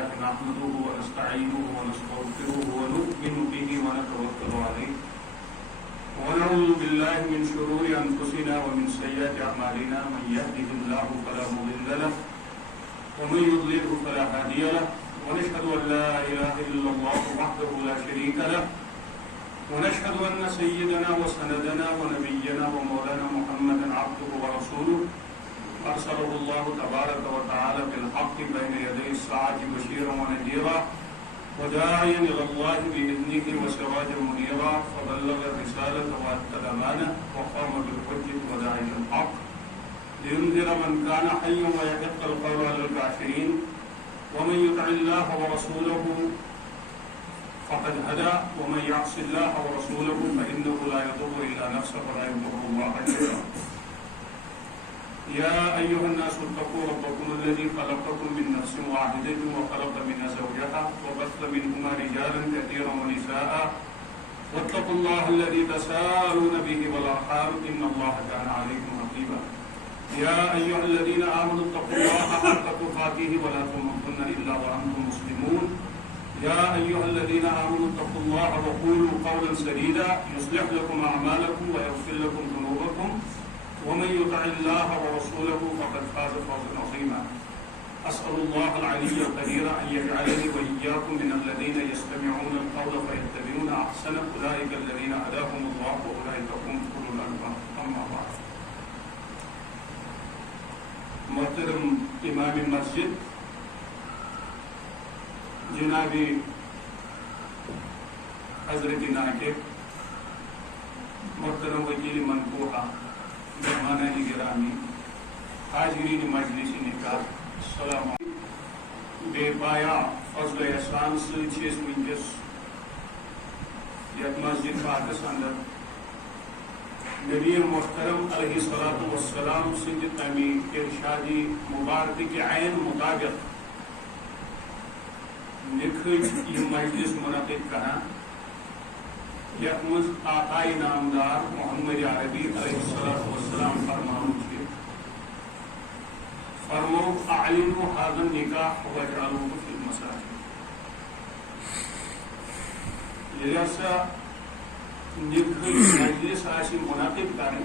لله نحمده ونستعينه ونستغفره ونؤمن به ونتوكل عليه ونعوذ بالله من شرور أنفسنا ومن سيئات أعمالنا من يهده الله فلا مضل له ومن يضلله فلا هادي له ونشهد أن لا إله إلا الله وحده لا شريك له ونشهد أن سيدنا وسندنا ونبينا ومولانا محمدا عبده ورسوله أرسله الله تبارك وتعالى بالحق بين يدي الساعة بشيرا ونذيرا وداعيا إلى الله بإذنه وسراجا منيرا فبلغ الرسالة وأدى الأمانة وقام بالحجة وداعي الحق لينذر من كان حيا ويحق القول على الكافرين ومن يطع الله ورسوله فقد هدى ومن يعص الله ورسوله فإنه لا يضر إلا نفسه ولا يضر الله شيئا يا أيها الناس اتقوا ربكم الذي خلقكم من نفس واحدة وخلق منها زوجها وبث منهما رجالا كثيرا ونساء واتقوا الله الذي تساءلون به والأرحام إن الله كان عليكم رقيبا يا أيها الذين آمنوا اتقوا الله حق تقاته ولا تموتن إلا وأنتم مسلمون يا أيها الذين آمنوا اتقوا الله وقولوا قولا سديدا يصلح لكم أعمالكم ويغفر لكم ذنوبكم ومن يطع الله ورسوله فقد فاز فوزا عظيما أسأل الله العلي القدير أن يجعلني وإياكم من الذين يستمعون القول فيتبعون أحسنه أولئك الذين هداهم الله وأولئك هم أولو الألباب أما بعد محترم امام مسجد جناب حضرت ناقب محترم وکیل منقوحہ مہمانہ گرامی حاضرین مجلس نکاح السلام علیکم بے پایا فضل احسان ستھ ونکس یتھ مسجد پاکس اندر نبی محترم علیہ الصلوۃ والسلام سند تمی ارشادی مبارک کے عین مطابق نکھج یہ مجلس منعقد کران یتھ مز آقائے نامدار محمد عربی علیہ الصلوۃ والسلام فرماؤں فرمو اعلنوا هذا النکاح واجعلوه في المساجد لہذا نکھج مجلس آسی منعقد کریں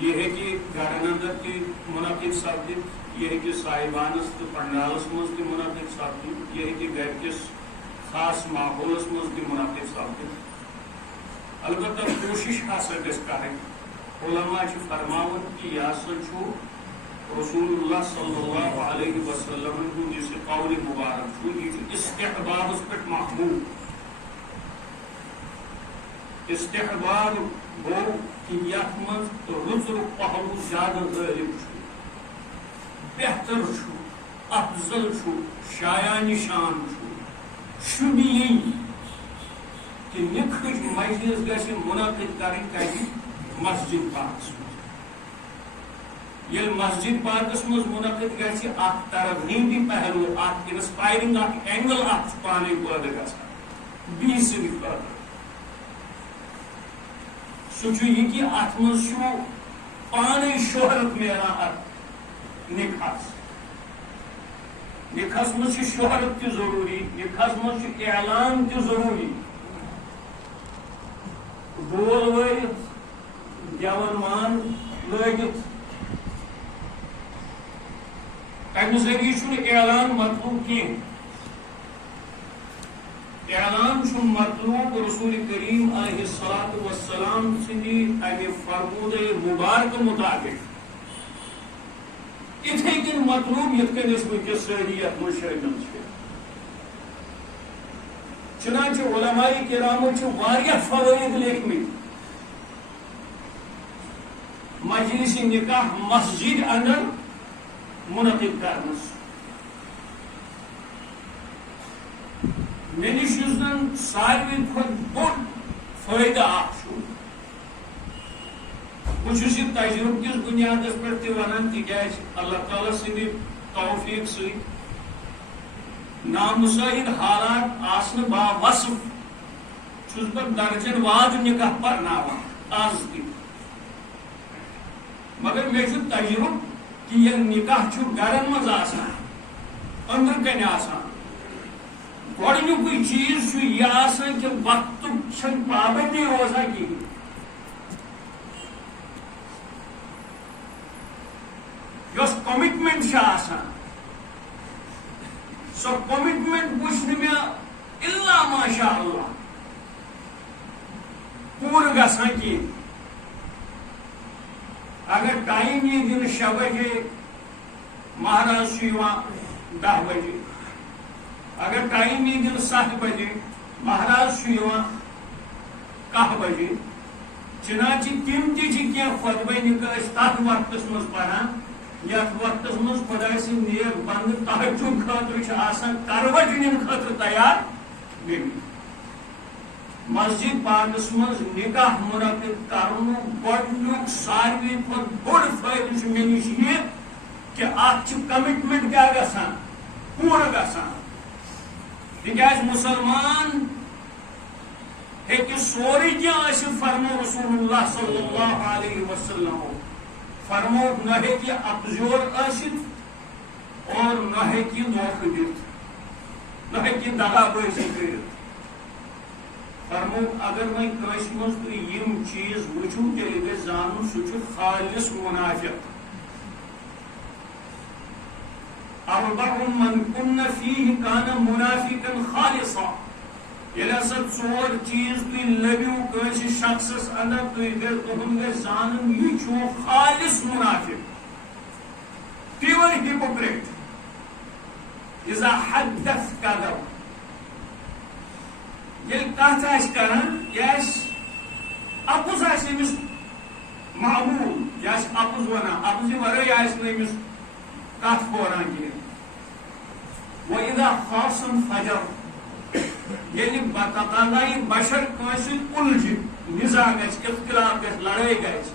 یہ ہے کہ گھرن اندر کی منعقد سپدت یہ ہے کہ صاحبانس تو پنڈالس مز تہ منعقد سپدت یہ ہے کہ گھر کس خاص ماحولس مز تہ منعقد سپدت البتہ کوشش ہسا گژھِ کریں علماء چھ فرماون کہ یہ ہسا چھُ رسول اللہ صلی اللہ علیہ وسلم ہُنٛد یُس یہِ قول مبارک چھُ یہ چھُ استحبابس پٮ۪ٹھ محمول استحباب گو کہ یتھ مز رُژُر پہلو زیادہ غٲلب چھُ بہتر چھُ افضل چھُ شایان شان چھُ شُبہِ یی کہ نکھج مجلس گژھِ منعقد کرٕنۍ کتہِ مسجد پاکس مز ییٚلہِ مسجد پاکس مز منعقد گژھِ اکھ ترغیبی پہلو اکھ انسپائرنگ اکھ اینگل اکھ چھُ پانے پٲدٕ گژھان بیٚیہِ سٕنٛدِ خٲطرٕ سُہ چھُ یہِ کہِ اتھ منٛز چھُ پانے شہرت میلان اتھ نکاحس منٛز چھِ شہرت تہِ ضروٗری نکاحس منٛز چھُ اعلان تہِ ضروٗری بول وٲلِتھ گٮ۪وَن وان لٲگِتھ امہِ ذٔریعہٕ چھُنہٕ اعلان مطلوب کینٛہہ اعلان چھُ مطلوب رسول کریم علیہ الصلوۃ والسلام سٕنٛدِ امہِ فرمودے مبارک مطابق اِتھے کٔنۍ مطلوب یِتھ کٔنۍ أسۍ وٕنکیٚس سٲری یتھ منٛز شٲمِل چھِ چنانچہ علماء کرامو چھِ واریاہ فوائد لیکھمٕتۍ مجلس نکاح مسجد اندر منعقد کرنس مےٚ نِش یُس زن ساروی کھۄتہٕ بوٚڑ فٲیدٕ اکھ چھُ بہٕ چھُس یہِ تجربہٕ کِس بُنیادس پٮ۪ٹھ تہِ ونان تِکیازِ اللہ تعالیٰ سٕنٛدِ توفیٖق سۭتۍ نامُساعد حالات آسنہٕ باوصف چھُس بہٕ درجن واد نکاح پرناوان آز تہِ مگر مےٚ چھُ تجربہٕ کہ ییٚلہِ نکاح چھُ گرن منٛز آسان اندر کن آسان گۄڈنیُکُے چیز چھُ یہِ آسان کہ وقتُک چھنہٕ پابندی روزان کِہیٖنۍ یۄس کمٹمنٹ چھِ آسان سۄ کمٹمنٹ وٕچھ نہٕ مےٚ الا ماشاء اللہ پوٗرٕ گژھان کِہیٖنۍ اگر ٹایم یی دِنہٕ 6 بجے مہراز چھُ یِوان 10 بجے اگر ٹایم یی دِنہٕ 7 بجے مہراز چھُ یِوان 10 بجے چنانچہ تِم تہِ چھِ کینٛہہ خۄطبہٕ نِکہٕ أسۍ تتھ وقتس منٛز پران یتھ وقتس منٛز خۄداے سٕنٛدۍ نیک بنٛدٕ تہجُد خٲطرٕ چھِ آسان کروٹ نِنہٕ خٲطرٕ تیار گٔمٕتۍ مسجد پاکس منٛز نکاح منعقد کرنُک گۄڈنیُک ساروی کھۄتہٕ بوٚڑ فٲیدٕ چھُ مےٚ نِش یہِ کہ اتھ چھِ کمٹمنٹ کیٛاہ گژھان پوٗرٕ گژھان تِکیٛازِ مُسلمان ہیٚکہِ سورُے کینٛہہ ٲسِتھ فرمو رسول اللہ صلی اللہ علیہ وسلم فرمو نہ ہیٚکہِ اپزور ٲسِتھ اور نہ ہیٚکہِ دھوکہٕ دِتھ نہ ہیٚکہِ دغا بٲزی کٔرِتھ فرمو اگر وۄنۍ کٲنٛسہِ منٛز تُہۍ یِم چیٖز وٕچھِو تیٚلہِ گژھِ زانُن سُہ چھُ خالص منافق اربع من کن فیہ کان منافقا خالصا ییٚلہِ ہسا 4 چیٖز تُہۍ لٔبِو کٲنٛسہِ شخصس اندر تُہُنٛد گژھِ زانُن یہِ چھُ خالص منافق پیور ہپوکریٹ اذا حدث کذب ییٚلہِ کتھ آسہِ کران یہِ آسہِ اپُز آسہِ أمِس معموٗل یہِ آسہِ اپُز ونان اپزِ ورٲے آسہِ نہٕ أمِس کتھ پھوران کینٛہہ وَإِذا خاصم فجر ییٚلہِ بتقاضائی بشر کٲنٛسہِ اُلجہِ نزاع گژھِ اختلاف گژھِ لڑٲے گژھِ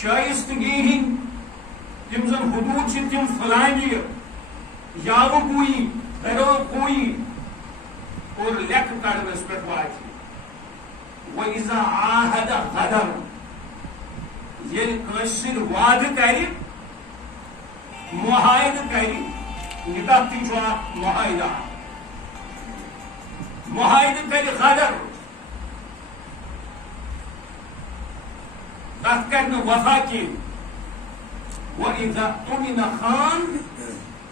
شائستگی ہٕنٛدۍ یِم زن حدوٗد چھِ تِم فلانہِ یاوٕ گویی دروغ گویی اور لیکھ کڑنس پہ واتہِ وَإِذا عاهد غدر ییٚلہِ کٲنٛسہِ سۭتۍ وعدٕ کرِ معاہدٕ کرِ نکاح تہِ چھُ اکھ معاہدہ معاہدٕ کرِ غدر تتھ کرِ نہٕ وفا کینٛہہ وَإِذا اؤمِنَ خان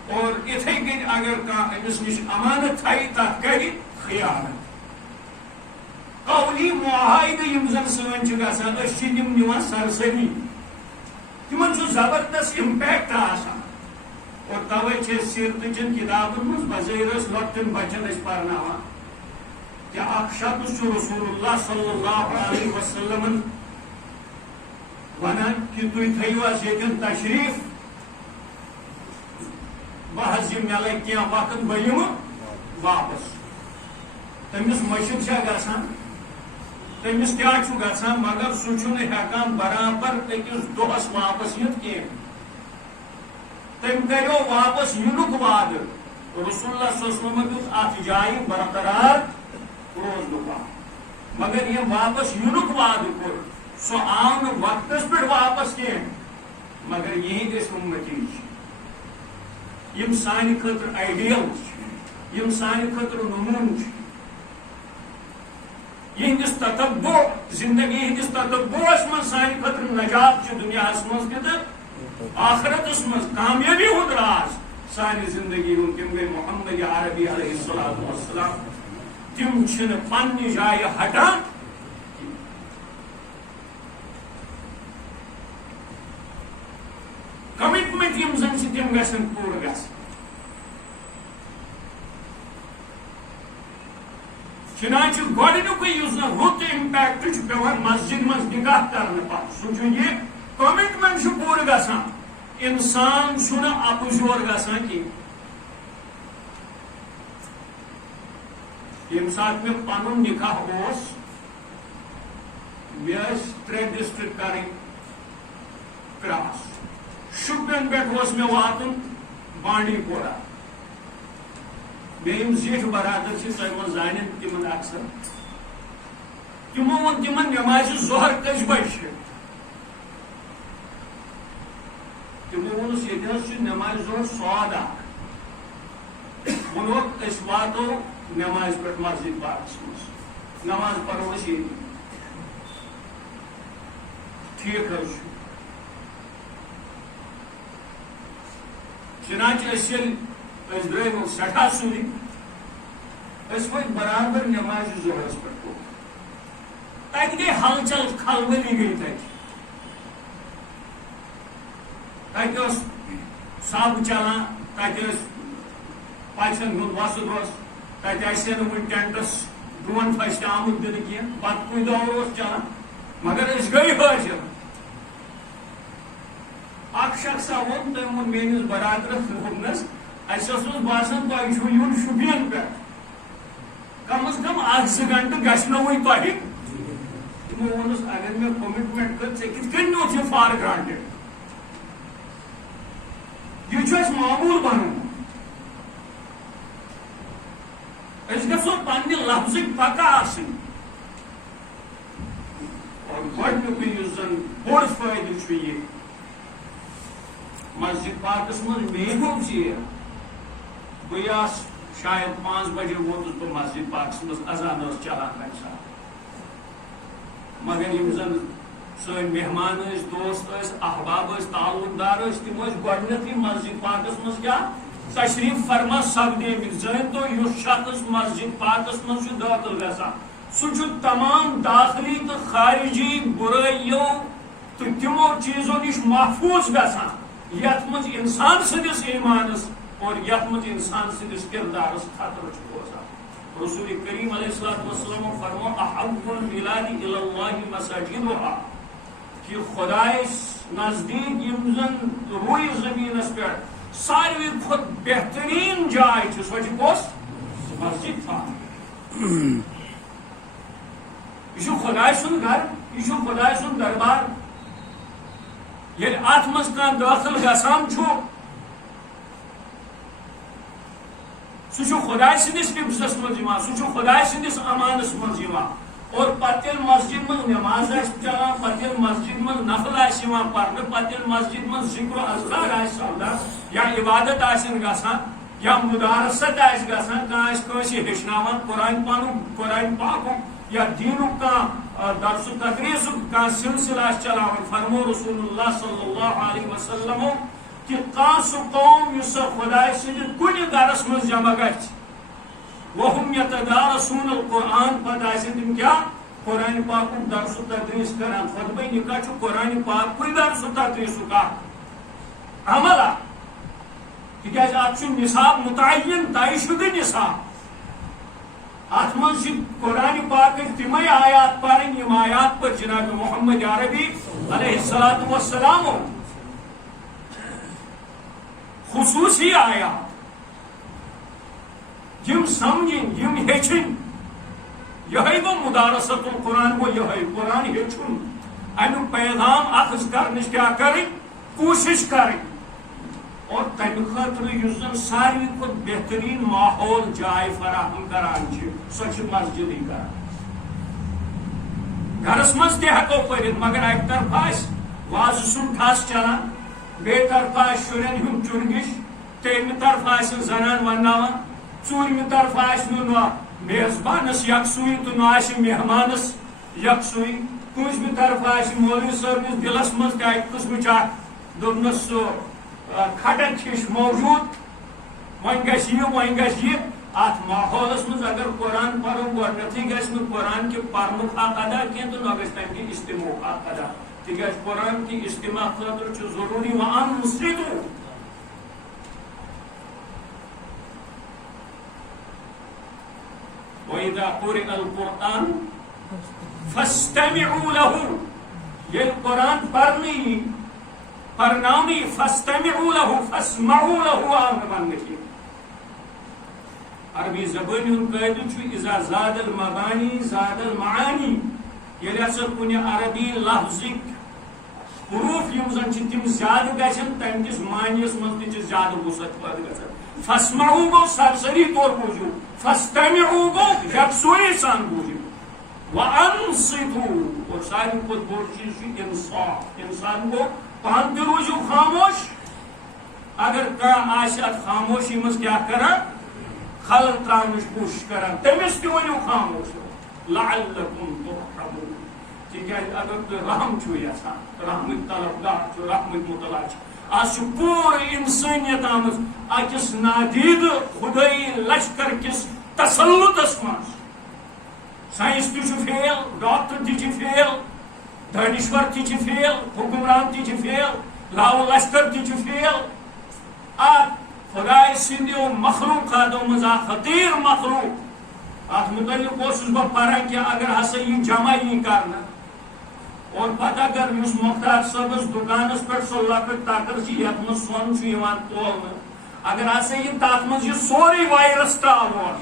اور اِتھے کٔنۍ اگر کانٛہہ أمِس نِش امانت تھایہِ تتھ کرِ خیانت قولی معاہدٕ یِم زن سٲنۍ چھِ گژھان أسۍ چھِ یِم نِوان سرسری تِمن چھُ زبردست امپیکٹ آسان اور توے چھِ أسۍ سیرتہٕ چٮ۪ن کِتابن منٛز بظٲہر ٲسۍ لۄکٹٮ۪ن بچن أسۍ پرناوان کہ اکھ شخص چھُ رسول اللہ صلی اللہ علیہ وسلمن ونان کہ تُہۍ تھٲیِو حظ ییٚتٮ۪ن تشریف بہٕ حظ یِمہٕ مےٚ لگہِ کینٛہہ وقت بہٕ یِمہٕ واپس تٔمِس مٔشِد چھا گژھان تٔمِس کیٛاہ چھُ گژھان مگر سُہ چھُنہٕ ہٮ۪کان برابر أکِس دۄہس واپس یِتھ کینٛہہ تٔمۍ کریو واپس یِنُک وعدٕ رسول اللہ صلی اللہ علیہ وسلم دیُت اتھ جایہِ برقرار روزنُک مگر ییٚمۍ واپس یِنُک وعدٕ کوٚر سُہ آو نہٕ وقتس پٮ۪ٹھ واپس کینٛہہ مگر یِہنٛدۍ ٲسۍ اُمتی چھِ یِم سانہِ خٲطرٕ آیڈیل چھِ یِم سانہِ خٲطرٕ نموٗنہٕ چھِ یِہنٛدِس تتبع زندگی ہٕنٛدِس تتبعس منٛز سانہِ خٲطرٕ نجات چھِ دُنیاہس منٛز تہِ تہٕ آخرتس منٛز کامیٲبی ہُنٛد راز سانہِ زندگی ہُنٛد تِم گٔے محمد عربی علیہ الصلوۃ والسلام تِم چھِنہٕ پننہِ جایہِ ہٹان کمٹمنٹ یِم زن چھِ تِم گژھن پوٗرٕ گژھٕنۍ چنانچہ گۄڈنیُکُے یُس زن رُت امپیکٹ چھُ پیوان مسجد منٛز نکاح کرنہٕ پتہٕ سُہ چھُ یہِ کمٹمنٹ چھُ پوٗرٕ گژھان انسان چھُنہٕ اپُزور گژھان کینٛہہ ییٚمہِ ساتہٕ مےٚ پنُن نکاح اوس مےٚ ٲسۍ 3 ڈسٹرکٹ کرٕنۍ کراس شُپین پٮ۪ٹھ اوس مےٚ واتُن بانڈی پورہ بیٚیہِ یِم زِٹھۍ برادر چھِ تۄہہِ وۄنۍ زانن تِمن اکثر تِمو ووٚن تِمن نٮ۪مازِ ظہر کٔژِ بجہِ چھِ تِمو ووٚنُس ییٚتہِ حظ چھِ نٮ۪مازِ ظہر سواد اکھ ونوک اس واتو نماز پر مسجد پاکس مز نماز پڑھو اس یہ ٹھیک ہے چنانچہ اس درائم سٹھا سوری اس وقت برابر نماز ظہرس پر کو تک گئی ہلچل کھلبلی گئی تک سب چلان تک پچن ہند وسط تک ون ٹینٹس ڈرون پھسٹ آمت دن کی پتہ کن دور چلان مگر اس گئی حاصل اخ شخصا وون تم وون میس برادرس وونس اس باسان تہ یون شوپین پہ کم از کم 8 گھنٹہ گھنوی تہ تمو وونس اگر میں کمٹمنٹ کر ٹھیک کت نیوت یہ فار گرانٹڈ یہ معمول بنو اس گھو پنہ لفظ پکا آسن اور گۄڈنیُک یُس زن بوڑ فٲیدٕ چھُ یہ مسجد پاکس من مے گو ژیر بہٕ آس شاید 5 بجے ووتُس بہٕ مسجد پاکس مز اذان ٲس چلان تمہِ ساتہٕ مگر یم زن سٲنۍ مہمان ٲسۍ دوست ٲسۍ احباب ٲسۍ تعلق دار ٲسۍ تِم ٲسۍ گۄڈنیتھٕے مسجد پاکس مز کیٛاہ تشریف فرما سپدیمٕتۍ زٲنۍتو یُس شخص مسجد پاکس مز چھُ دٲخل گژھان سُہ چھُ تمام داخلی تہٕ خارجی برٲیو تہٕ تِمو چیٖزو نِش محفوظ گژھان یتھ مز انسان سندس ایمانس اور یتھ مز انسان سندس کردارس خطرہ چھ روزان رسول کریم علیہ الصلوۃ والسلام فرمو احب البلاد الی اللہ مساجدها کہ خدائس نزدیک یم زن روی زمینس پہ ساروی کھت بہترین جائے چھ سو کس مسجد تھا یہ خدائے سن گھر یہ خدائے سن دربار یل ات مز کان داخل گسان سہ خدائے سندس حفظس مز سہ خدائے سندس امانس مز اور پتہ مسجد من نماز چلان پتہ مسجد من نفل پڑھنے پتہ مسجد من ذکر و اذکار سپدان یا عبادت گسان یا مدارست گسان کانس ہچنان قرآن پاک یا دینک درس و تدریس کا سلسلہ چلاوان فرمو رسول اللہ صلی اللہ علیہ وسلم کہ سہ قوم اس خدائے سند کن گرس مز جمع گھ وہم یتدارسون القرآن پتہ تم کیا قرآن پاک درس و تدریس کران خطبہ نکاح چھ قرآن پاک کوئی درس و تدریس کا عمل تکیاز ات نصاب متعین طے شدہ نصاب ات من قرآن پاک تمے آیات پڑھیں یم آیات پر جناب محمد عربی علیہ الصلوۃ والسلام خصوصی آیات یم سمجھن یم ہیچن یہ گو مدارست القرآن گو یہ قرآن ہیچن امیک پیغام اخذ کرنچ کیا کریں کوشش کریں اور تمہ خاطر اس زن ساروی کھت بہترین ماحول جائے فراہم کران سو مسجد کران گھرس مز تہ ہیکو پرت مگر اکہ طرف واضح سن ٹھس چلان بیٚیہِ طرف شرین ہند چرگش ترمہ طرف زنان ونناوان ژوٗرمہِ طرف نہ میزبانس یکسوئی تو نہ مہمانس یکسوئی پوٗنٛژمہِ طرف مولوی صٲبنس دلس مز تہ اکہ قسمچ دوٚپنس سُہ کھٹک ہش موجود ون گھ ات ماحولس مز اگر قرآن پرو گۄڈنیتھٕے گژھِ نہٕ قرآن کہ پرنُک حق ادا کینٛہہ تہٕ نہ گژھِ تمہِ کہِ استماعُک حق ادا تِکیازِ قرآن کہ استماع خٲطرٕ چھُ ضروٗری وَأَنصِتُوا وَإِذَا قُرِئَ الْقُرْآنُ فَاسْتَمِعُوا لَهُ ییٚلہِ قرآن پرنہٕ پرناونی فاستمعوا له فاسمعوا له آمن عربی زبان ہند قاعدہ اذا زاد المبانی زاد المعانی یل ہسا کن عربی لفظک حروف یم زن تم زیادہ گھن تم کس معنیس من تہ زیادہ وسعت پد گھن فاسمعوا گو سرسری طور بوزو فاستمعوا گو یکسوئی سان بوزو وانصتوا اور ساری کھت بوڑ چیز انصاف انسان کو پان تہ روزو خاموش اگر کھانا خاموشی مز کیا کران خلق تراونٕچ کوٗشِش کران تٔمِس تہِ ؤنِو خاموش لعلکم ترحمون تِکیازِ اگر تُہۍ رحم چھِو یژھان رحمٕکۍ طلبگار چھِو رحمٕکۍ مطلع چھِ آز چھُ پوٗرٕ اِنسٲنیت آمٕژ أکِس نادیٖدٕ خُدٲیی لشکر کِس تسلُطس منٛز ساینس تہِ چھُ فیل ڈاکٹر تہِ چھِ فیل دانشور تہِ چھِ فیل حکمران تہِ چھِ فیل لاو لشکر تہِ چھُ فیل اتھ خداے سٕنٛدیو مخلوقاتو منٛز اکھ حقیٖر مخلوق اتھ متعلق اوسُس بہٕ پران کہِ اگر ہسا یہِ جمع یی کرنہٕ اور پتہ اگر یُس مختار صٲبس دُکانس پٮ۪ٹھ سۄ لۄکٕٹ تکٕر چھِ یتھ منٛز سۄن چھُ یِوان تولنہٕ اگر ہسا یہِ تتھ منٛز یہِ سورُے وایرس تراوون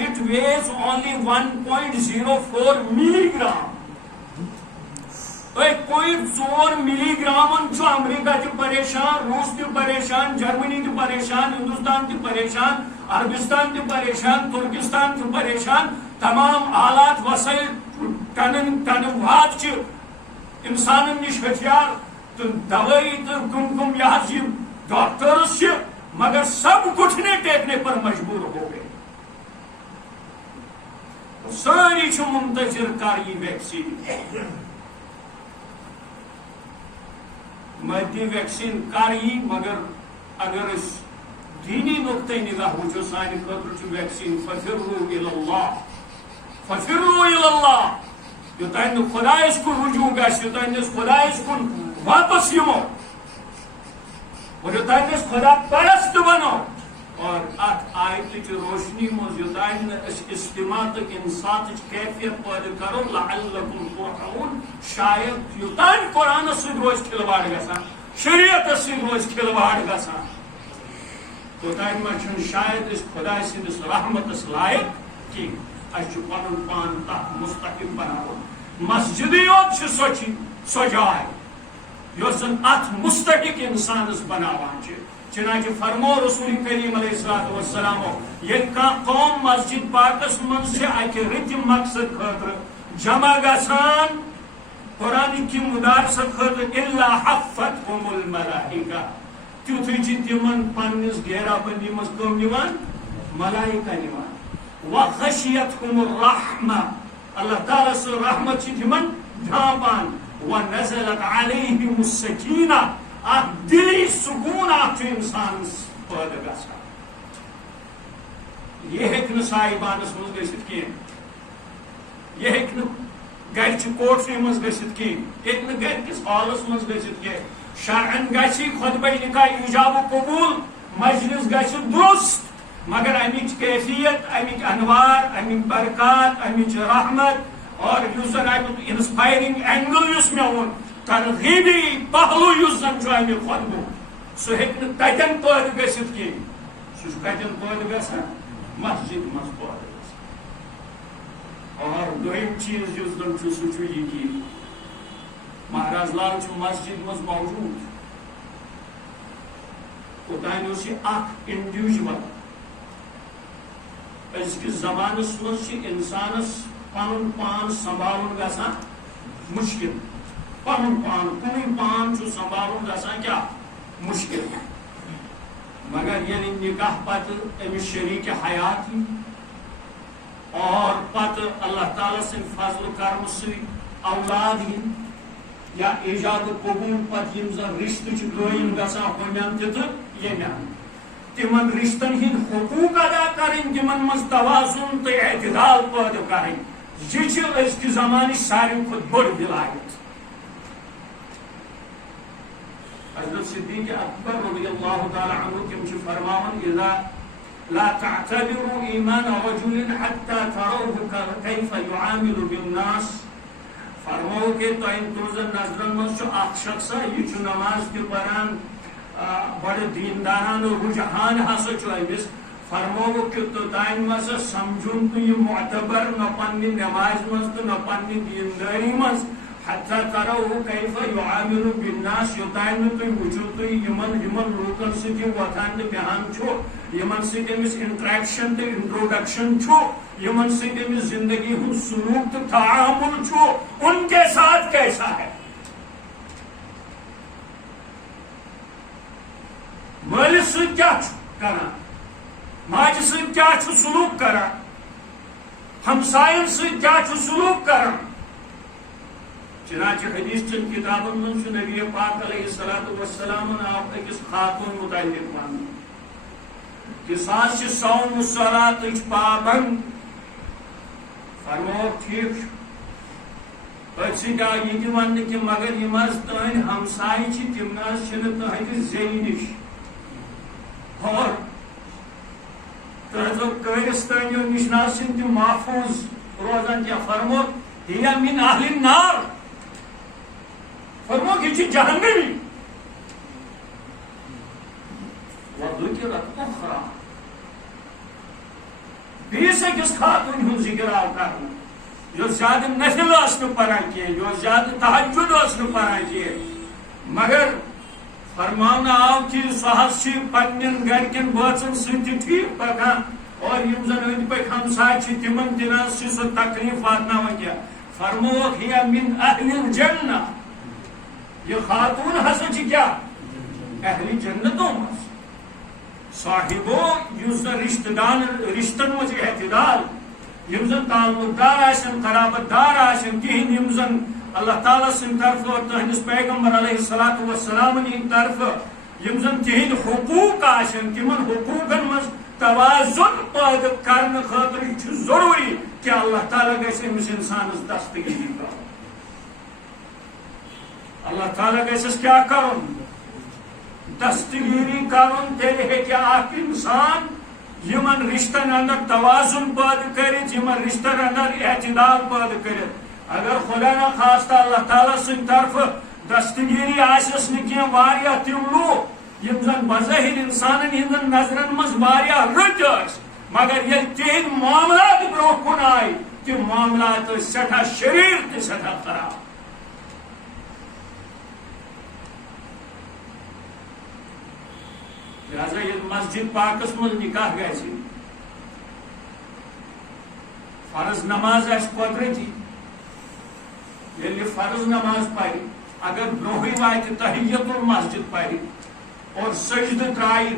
اٹ ویز اونلی 1.04 ملی گرام 1.4 ملی گرامن چھُ امریکہ تہِ پریشان روس تہِ پریشان جرمنی تہِ پریشان ہندوستان تہِ پریشان عربستان تہِ پریشان ترکستان تہِ پریشان تمام آلات وسائل ٹنہٕ واد چھِ انسانن نش ہتھیار تو دوائی تو کم یہ ڈاکٹرس سے مگر سب گھٹنے ٹیکنے پر مجبور ہو گئے ساری منتظر کر یہ ویکسین مدی ویکسین کر یہ مگر اگر اس دینی نقطۂ نگاہ وچو سانہ خاطر ویکسین ففروا الی اللہ ففروا الی اللہ یوتان خدایس کن رجوع گھس یوتان خدایس کن واپس یمو اور یوتان خدا پرست بنو اور ات آیت چ روشنی مز یوتان استماع تو انصات کیفیت پیدا کرو لعلکم ترحمون شاید یوتان قرآن ست روز کھلواڑ گژھان شریعت ست روز کھلواڑ گژھان توتان ما شاید اس خدا سندس رحمتس لائق کی اس پن پان تک مستقم بناون مسجد یوت سو جائے یس ات مستحق انسانس بناوان چنانچہ فرمو رسول کریم علیہ الصلوۃ والسلام یل قوم مسجد پاکس من سے اکہ رت مقصد خاطر جمع گژھان قرآن کی مدارست خاطر الا حفتهم الملائکہ تیتھے تمن پنس گیرا بندی مز کم نوان ملائکہ نوان وخشیتهم الرحمہ اللہ تعالی سے رحمت تمن ڈھانپان ونزلت علیہم السکینہ دلی سکون انسان پیدا گژھان یہ ہیکہ سائبانس مز گژھت کی یہ ہیکہ گرچ کوٹری مز گژھت کی ہیکہ گرکس ہالس مز گژھت کی شرعن گژھِ خطبہ نکاح ایجاب و قبول مجلس گژھِ درست مگر امچ کیفیت امچ انوار امچ برکات امچ رحمت اور اس زن امیک انسپائرنگ اینگل اس میں ون ترغیبی پہلو اس زن امہ خطبہ سہ ہیکہ تتن پید گژھت کی سہ کتن پید گژھان مسجد مز پید گژھان اور دویم چیز اس زن سہ یہ مہاراج لال مسجد مز موجود اوتان اخ انڈیویجول ازکس زمانس مز انسانس پن پان سنبھالن گژھان مشکل پن پان کن پان سنبھالن گژھان کیا مشکل مگر یعنی نکاح پتہ امس شریک حیات اور پتہ اللہ تعالی سن فضل کرم سی اولاد یا ایجاد قبول پتہ یم زن رشتہ قائم گژھان ہمن تہ یمن تمن رشتن ہند حقوق ادا کریں تمن مز توازن تو اعتدال پیدا کریں یہ ازک زمانہ ساروی کھت بڑ ولایت حضرت صدیق اکبر رضی اللہ تعالی عنہ تم فرماون اذا لا تعتبروا ایمان رجل حتى تروه كيف يعامل بالناس فرماو کہ تہذ نظرن مز اخ شخص یہ نماز تہ پران بڑے دینداران رجحان ہسا امس فرمو کہ توتان مسا سمجھن تو یہ معتبر نہ پنہ نماز مز تو نہ پنہ دینداری مز حتی ترو کیف یعامل بالناس یوتان تھی وچو تو یمن لوکن ست وتھان تو بیہان یمن ست امس انٹریکشن تو انٹروڈکشن یمن ست امس زندگی ہند سلوک تو تعامل ان کے ساتھ کیسا ہے مالس ست کیا کران ماجہ سۭتۍ کیٛاہ چھُ سلوٗک کران ہمساین سۭتۍ کیٛاہ چھُ سلوٗک کران چنانچہ حدیث چن کتابن من چھُ نبی پاک علیہ الصلوۃ والسلام آو أکِس خاتون متعلق وننہٕ کہ سۄ چھِ صوم و صلاتٕچ پابند فرمووُکھ ٹھیٖک چھُ أتھۍ سۭتۍ آو یہِ تہِ وننہٕ کہ مگر یِم حظ تُہنٛدۍ ہمساے چھِ تِم نہ حظ چھِنہٕ تُہنٛدِ زیٚیہِ نِش اور تُہنٛزو کٲرِستٲنیو نِش نہ حظ چھِنہٕ تِم محفوٗظ روزان کینٛہہ فرمووُکھ ہِیَ مِن اہلِ النار فرمووُکھ یہِ چھِ جہنمی وذُکِرَتْ أُخْرَى بیٚیِس أکِس خاتوٗنہِ ہُنٛد ذِکر آو کرنہٕ یۄس زیادٕ نفل ٲس نہٕ پران کینٛہہ یۄس زیادٕ تہجُد ٲس نہٕ پران کینٛہہ مگر فرماونہٕ آو کہ سۄ حظ چھِ پننٮ۪ن گرِکٮ۪ن بٲژن سۭتۍ تہِ ٹھیٖک پکان اور یِم زن أنٛدۍ پٔکۍ ہمساے چھِ تِمن تہِ نہ حظ چھِ سۄ تکلیٖف واتناوان کینٛہہ فرمووُکھ ہِیَ مِن اہلِ الجنہ یہ خاتون ہسا چھِ کیٛاہ اہلِ جنتو منٛز صاحبو یُس زن رشتن منٛز اعتدال یم زن تعلق دار آسن قرابت دار آسن تہند یم زن اللہ تعالیٰ سند طرف اور تہندس پیغمبر علیہ الصلوۃ والسلام ہند طرف یم زن تہند حقوق آسن تمن حقوقن مز توازن پٲدٕ کرنہٕ خٲطرٕ چھُ ضروٗری کہ اللہ تعالیٰ گژھِ أمِس انسانس دستگیری کرُن اللہ تعالیٰ گژھٮ۪س کیٛاہ کرُن دستگیری کرُن تیٚلہِ ہیٚکہِ اکھ انسان یمن رشتن اندر توازن پٲدٕ کٔرِتھ یمن رشتن اندر اعتدال پٲدٕ کٔرِتھ اگر خدا نخواستہ اللہ تعالیٰ سٕنٛدِ طرفہٕ دستگیری آسٮ۪س نہٕ کینٛہہ واریاہ تِم لوٗکھ یم زن بظٲہر انسانن ہٕنٛدٮ۪ن نظرن منٛز واریاہ رٕتۍ ٲسۍ مگر ییٚلہِ تِہنٛدۍ معاملات برونٛہہ کُن آیہِ تِم معاملات ٲسۍ سٮ۪ٹھاہ شریٖر تہٕ سٮ۪ٹھاہ خراب لہذا ییٚلہِ مسجد پاکس منٛز نکاح گژھِ فرض نماز آسہِ قۄدرتی ییٚلہِ یہِ فرض نماز پرِ اگر برونٛہٕے واتہِ تحیت المسجد پرِ اور سجدٕ ترایہِ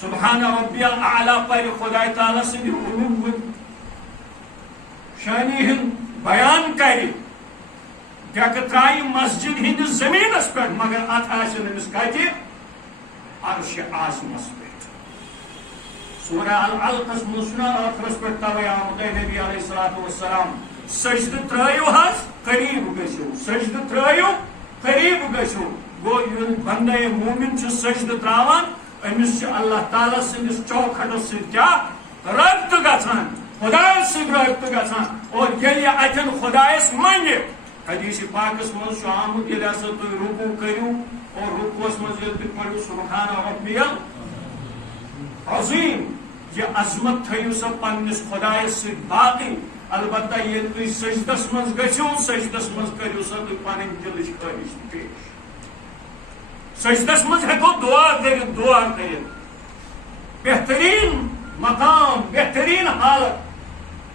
سبحان ربی اعلیٰ پرِ خداے تعالیٰ سٕنٛدِ علوٗ شانی ہُنٛد بیان کرِ ڈیٚکہٕ ترایہِ مسجد ہٕنٛدِس زمیٖنس پٮ۪ٹھ مگر اتھ آسن أمِس کتہِ عرش آزمس پہ سورہ العلقس منٛز ٲخرس پہ توے آمت نبی علیہ الصلوۃ والسلام سجدٕ ترٲیِو حظ قریٖب گٔژھِو سجدٕ ترٲیِو قریٖب گٔژھِو گوٚو ییٚلہِ بندے مومن چھُ سجدٕ تراوان أمِس چھُ اللہ تعالیٰ سٕنٛدِس چوکھٹس سۭتۍ کیٛاہ رٲبطہٕ گژھان خدایس سۭتۍ رٲبطہٕ گژھان اور ییٚلہِ یہِ اتٮ۪ن خدایس منگہِ حدیث پاکس منٛز چھُ آمُت ییٚلہِ ہسا تُہۍ رکوع کٔرِو اور رکوعس منٛز ییٚلہِ تُہۍ پٔرِو سبحان ربی العظیٖم یہِ عظمت تھٲیِو سا پننِس خدایس سۭتۍ باقٕے البتہ ییٚلہِ تُہۍ سجدس منٛز گٔژھِو سجدس منٛز کٔرِو سا تُہۍ پنٕنۍ دلٕچ خٲہِش پیش سجدس منٛز ہیٚکو دعا کٔرِتھ بہتریٖن مقام بہتریٖن حالت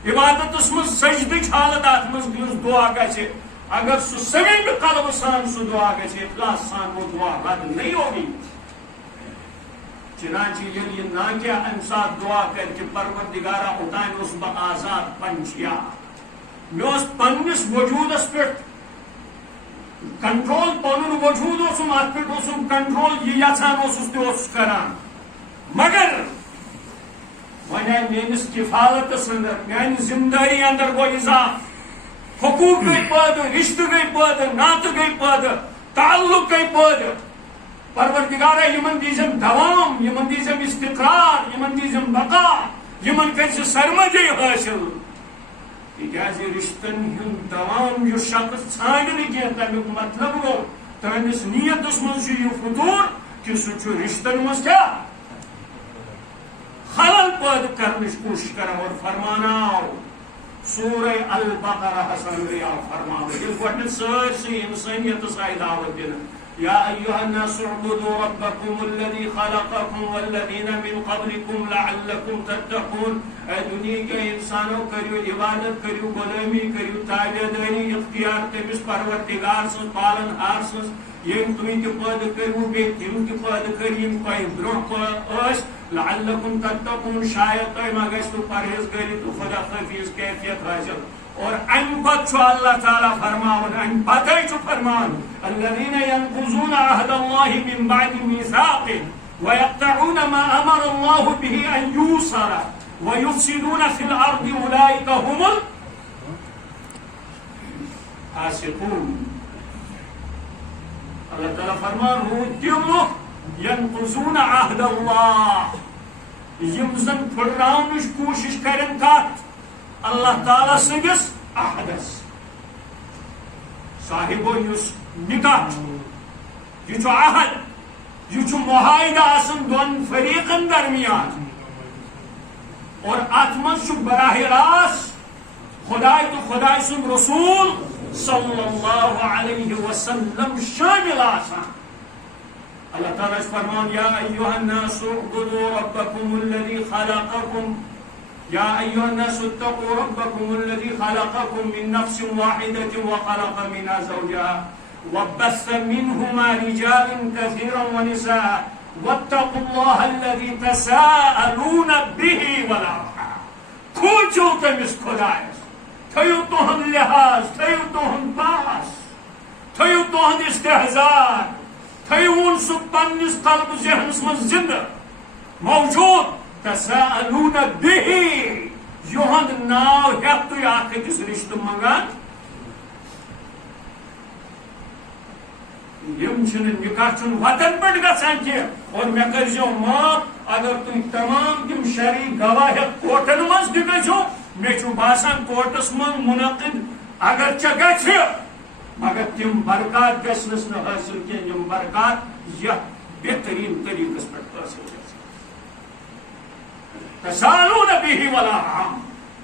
عبادتس منٛز سجدٕچ حالت اتھ منٛز یُس دعا گژھِ اگر سُہ سمیٖمہِ قلبہٕ سان سُہ دعا گژھِ اخلاص سان وہ دعا رد نہیں ہوگی چنانچہ ییٚلہِ یہِ ناکیہ امہِ ساتہٕ دعا کرِ کہ پروردگارا اوتانۍ اوسُس بہٕ آزاد پنچیا مےٚ اوس پننِس وجوٗدس پٮ۪ٹھ کنٹرول پنُن وجوٗد اوسُم اتھ پٮ۪ٹھ اوسُم کنٹرول یہِ یژھان اوسُس تہِ اوسُس کران مگر وۄنۍ آیہِ میٲنِس کفالتس اندر میانہِ ذمہٕ دٲری اندر گوٚو اضافہٕ حقوٗق گٔے پٲدٕ رشتہٕ گٔے پٲدٕ ناتہٕ گٔے پٲدٕ تعلق گٔے پٲدٕ پروردگارا یمن دیٖزٮ۪م دوام یمن دیٖزٮ۪م استقرار یمن دیٖزٮ۪م بقا یمن کٔرۍ زِ سرمدی حٲصِل تِکیٛازِ رشتن ہُنٛد دوام یُس شخص ژھانڈِ نہٕ کینٛہہ تمیُک مطلب گوٚو تُہنٛدِس نیتس منٛز چھُ یہِ فطوٗر کہ سُہ چھُ رشتن منٛز کیٛاہ خلل پٲدٕ کرنٕچ کوٗشش کران اور فرمان آو سورہ البقرہ ہس اندر آو فرماونہٕ ییٚلہِ گۄڈنیٚتھ سٲرسٕے انسٲنیتس آیہِ دعوت دِنہٕ یا ایھا الناس اعبدوا ربکم الذی خلقکم والذین من قبلکم لعلکم تتقون اے دنیا کے انسانوں کریو عبادت کریو غلامی کریو تابعداری اختیار تٔمِس پروردگار سٕنٛز پالن ہار سٕنٛز ییٚمۍ تُہۍ تہِ پٲدٕ کٔرِو بیٚیہِ تِم تہِ پٲدٕ کٔرۍ یِم تۄہہِ برونٛہہ ٲسۍ لعلکم تتقون شاید تۄہہِ ما گژھِو پرہیزگٲری تہٕ خدا خٲفیٖز کیفیت حٲصِل اور امہِ پتہٕ چھُ اللہ تعالیٰ فرماوان امہِ پتے چھُ فرمان الذین ینقضون عہد اللہ من بعد میثاقہ ویقطعون ما امر اللہ به ان یوصل ویفسدون فی الارض اولئک هم الفاسقون. اللہ تعالیٰ فرمان ہو تم لوگ ینقضون عہد اللہ یم زن پھڑراونٕچ کوشش کرن کتھ اللہ تعالیٰ سندس عہدس صاحبو یس نکاح یہ چھُ عہد یہ چھُ معاہدہ آسان دون فریقن درمیان اور ات منٛز چھُ براہ راست خدائے تو خدائے سُنٛد رسول صلی اللہ علیہ وسلم شامل آسان. اللہ تعالیٰ فرمان یا ایھا الناس اعبدوا ربکم الذی خلقکم یا ایھا الناس اتقوا ربکم الذی خلقکم من نفس واحدة وخلق منها زوجها وبث منهما رجالا كثيرا ونساء واتقوا الله الذي تساءلون به والارحام. کھوجو تمس خدایس تھیو تہند لحاظ تھیو تہند پاس تھیو تہند استحضار تھیون سہ پنس قلب ذہنس من زندہ موجود تساءلون به یہند ناو ہیت تھی اکھ أکِس رشتہ منگان یم چھنہ نکاح چھن وطن پہ گژھان کی اور مے کرزو معاف اگر تم تمام تم شرعی گواہ کوٹن مز تہ گژھو مے چھُ باسان کوٹس من منعقد اگر چھ گژھِ مگر تم برکات گژھنس نہ حاصل کینٛہہ یم برکات یتھ بہترین طریقس پہ حاصل گژھن. تساءلون به والارحام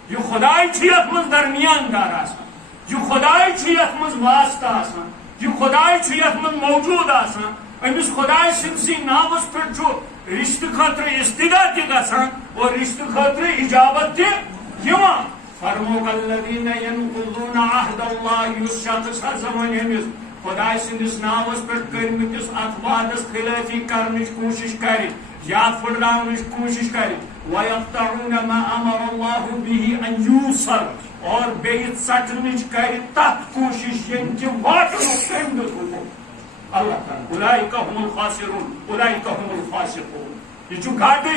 یہ خداے چھ یتھ مز درمیان دار آسان یہ خداے چھ یتھ مز واسطہ آسان یہ خداے چھ یتھ مز موجود آسان امس خداے سندسی ناوس پہ چھ رشتہ خاطر استدعا تہ گژھان اور رشتہ خاطر اجابت تہ یوان. فرموک الذین ینقضون عہد اللہ یس شخص ہسا ون امس خداے سندس ناوس پہ کرمتس ات وعدس خلافی کرنچ کوشش کر یا پھڑراونچ کوشش کر ویقطعون ما امر اللہ به ان یوصل اور بیت ژٹنچ کر تتھ کوشش یم کہ واٹنک تم دتھ اللہ تعالیٰ اولئک هم الخاسرون اولئک هم الفاسقون. یہ چھُ گھاٹے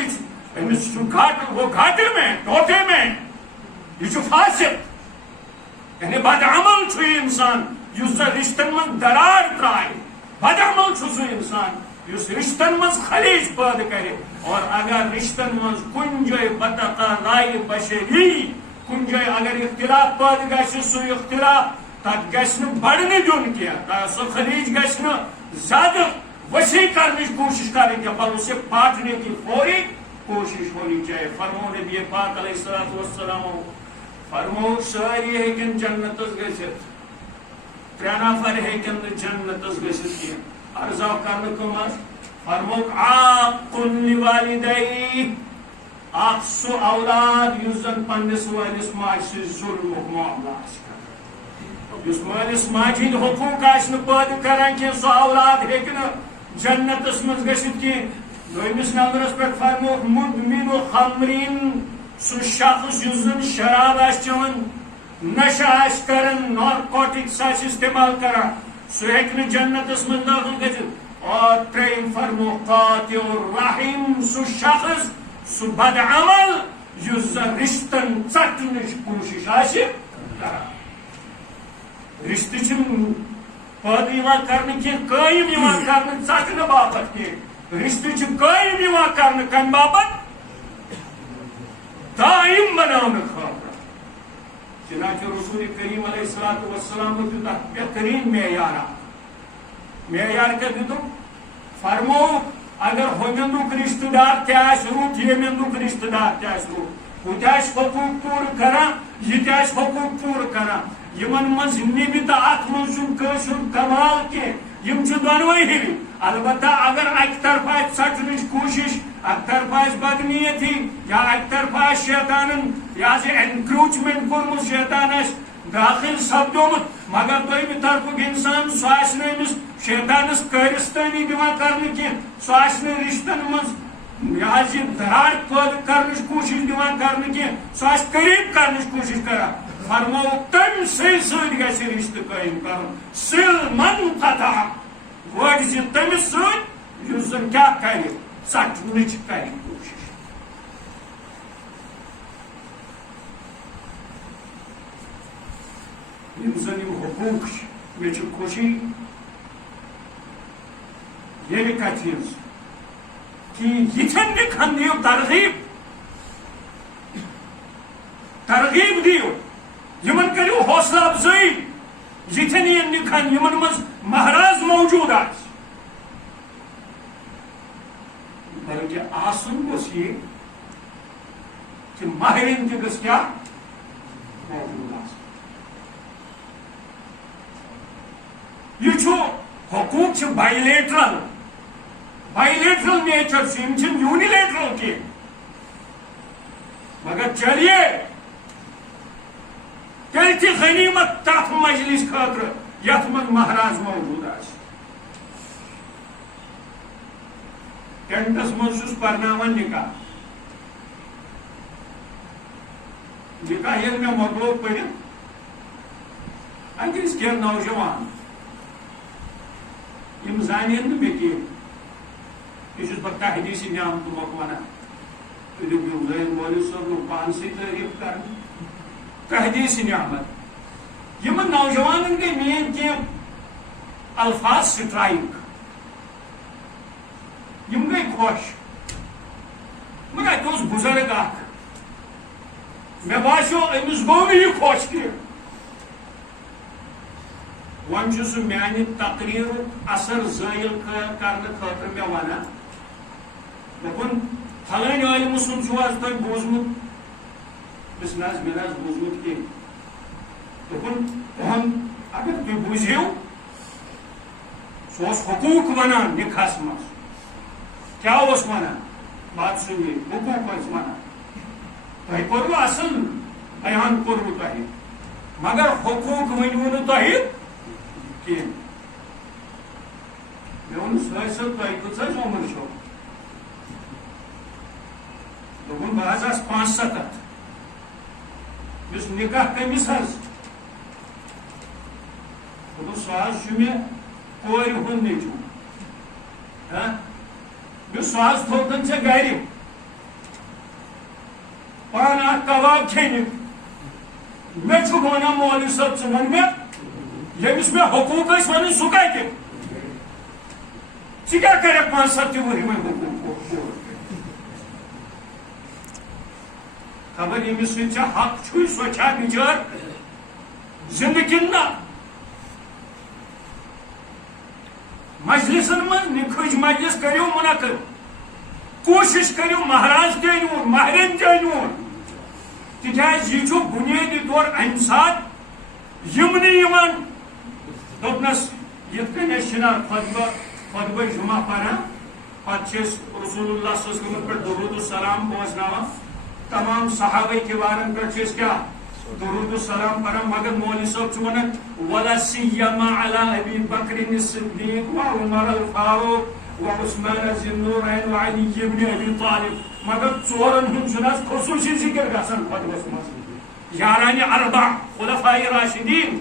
امس چھُ گھاٹے وہ گھاٹے میں ٹوٹے میں یہ چھُ فاسق یعنی بد عمل چھُ یہ انسان یس رشتن من درار ترائے بد عمل چھُ سہ انسان یس رشتن من خلیج پٲدٕ کرِ اور اگر رشتن من کن جائے بتقا رائے بشری کن جائے اگر اختلاف پٲدٕ گژھِ سہ اختلاف تک گژھِ نہٕ بڑھنہٕ دیُن کینٛہہ سہ خلیج گژھِ نہٕ زیادٕ وسیع کرنٕچ کوشش کرٕنۍ کینٛہہ بلکہ اسے بانٹنے کی فوری کوشش ہونی چاہیے. فرمو نبی پاک علیہ الصلوۃ والسلام فرمو ساری ہیکن جنتس گژھِتھ ترٛےٚ نفر ہیکن نہٕ جنتس گژھِتھ کینٛہہ عرض آو کرنہٕ کٕم حظ فرموک عاق لوالدیہ اکھ سُہ اولاد یُس زن پننس وٲلِس ماجہِ سۭتۍ ظُلمُک معاملہٕ آسہِ کران یُس مٲلِس ماجہِ ہٕنٛدۍ حقوٗق آسہِ نہٕ پٲدٕ کران کینٛہہ سُہ اولاد ہیکہِ نہٕ جنتس منٛز گژھِتھ کینٛہہ. دویمِس نمبرس پٮ۪ٹھ فرموک مدمن خمرین سُہ شخص یُس زن شراب آسہِ چٮ۪وان نشہ آسہِ کران نارکوٹکس آسہِ استعمال کران سُہ ہیکہِ نہٕ جنتس منٛز دٲخل گژھِتھ. اور ترٛیٚیِم فرموک قاطع الرحم سُہ شخص سُہ بد عمل یُس زن رشتن ژٹنٕچ کوشش آسہِ کران. رشتہٕ چھِنہٕ پٲدٕ یِوان کرنہٕ کینٛہہ قٲیِم یِوان کرنہٕ ژٹنہٕ باپتھ کینٛہہ رشتہٕ چھِ قٲیِم یِوان کرنہٕ کمہِ باپتھ دائم بناونہٕ خٲطرٕ. چنانچہ رسول کریم علیہ الصلوۃ والسلام دیُت اکھ بہترین معیارا معیار کیٛاہ دِتُکھ فرمو اگر ہومِندُک رشتہٕ دار تہِ آسہِ رُت ییٚمِندُک رشتہٕ دار تہِ آسہِ رُت ہُہ تہِ آسہِ حقوٗق پوٗرٕ کران یہِ تہِ آسہِ حقوٗق پوٗرٕ کران یمن منٛز نِبہِ تہٕ اتھ منٛز چھُنہٕ کٲنٛسہِ ہُنٛد کمال کینٛہہ یم چھِ دۄنوے ہِوِی. البتہ اگر اکہِ طرفہٕ آسہِ ژٹنٕچ کوشش اکہِ طرفہٕ آسہِ بدنیتی یا اکہِ طرفہٕ آسہِ شیطانن یہ اینکروچمنٹ کورمُت شیطان آسہِ داخل سپدومُت مگر دوٚیمہِ طرفُک انسان سُہ آسہِ نہٕ أمِس شیطانس کٲرِستٲنی دِوان کرنہٕ کینٛہہ سُہ آسہِ نہٕ رشتن منٛز یہ دراڑ پید کرنے کوشش دان کر سہ قریب کرنے کوشش کران فرمو تم سی ست گھس رشتہ قائم کر سل من قطع گوڑ تمس ست اس زن کیا کر ژٹنچ کر کوشش یم زن حقوق مے خوشی یہ کت کہ یہ نکھن دیو ترغیب دیو یمن کرو حوصلہ افزائی یہ نکھن یمن مز مہراز موجود آس بلکہ آسن گوس یہ کہ ماہرین تہ گھس کیا موجود آسن یہ حقوق بائیلیٹرل نیچر سے یونیلیٹرل کی مگر چلیے تیل تہ غنیمت تف مجلس خاطر یت من مہراز موجود آس ٹینٹس مز پرناوان نکاح یل مے مکلو پڑھت اتس کی نوجوان یم زانین نا مے یہ بہ تحدیث نعمت مک ونان تھی مولوی صاحب پانسی تعریف کر تحدیث نعمت یمن نوجوان گئی مین کی الفاظ سٹرائک یم گئی خوش مگر ات بزرگ اخ مے باسیو امس گو یہ خوش کی ون سہ میانہ تقریر اثر زائل کرنے خاطر مے ونان دپن فلانی عالم سن تھی بوزمت بس نا مے بوزمت کی دپن اگر تھی بوزیو سہ حقوق ونان نکاحس مز کیا ونان بات سنیے حقوق ونان تہ کورو اصل بیان کورو تہ مگر حقوق ونو نا تہ کی مے ون سر تہ کۭژاہ عمر چھو دپن بہ حظ 75 اس نکاح کمس حظ دپن سہ حظ مے کورِ ہُنٛد نیٚچوٗ سہ حظ تھوتن ژےٚ گرِ پانہٕ اکھ کباب کھیٚنہِ مےٚ چھُ ونان مولوی صٲب ژٕ ون مےٚ ییٚمِس مےٚ حقوٗق ٲسۍ ونٕنۍ سُہ کتہِ ژٕ کیٛاہ کرکھ 75 ؤری وۄنۍ حقوٗق خبر ییٚمِس سۭتۍ ژےٚ حق چھُے سۄ چھا بِچٲر زندٕ کِنہٕ نہ مجلسن من نکاح مجلس کرو منعقد کوشش کرو مہراز تہ انون ماہرین تہ انون تکیاز یہ بنیادی طور امہ سات یم دپنس یت کن خطبہ جمعہ پران پتہ رسول اللہ صلی اللہ علیہ وسلم پہ درود السلام بوزناوان تمام صحابہ کرام پہ کیا درود السلام پران مگر مولوی صاحب ونان ولا سیما علی ابی بکر الصدیق و عمر الفاروق و عثمان ذی النورین و علی بن ابی طالب مگر ژورن ہند خصوصی ذکر گژھان خطبس مز یاران اربع خلفاء راشدین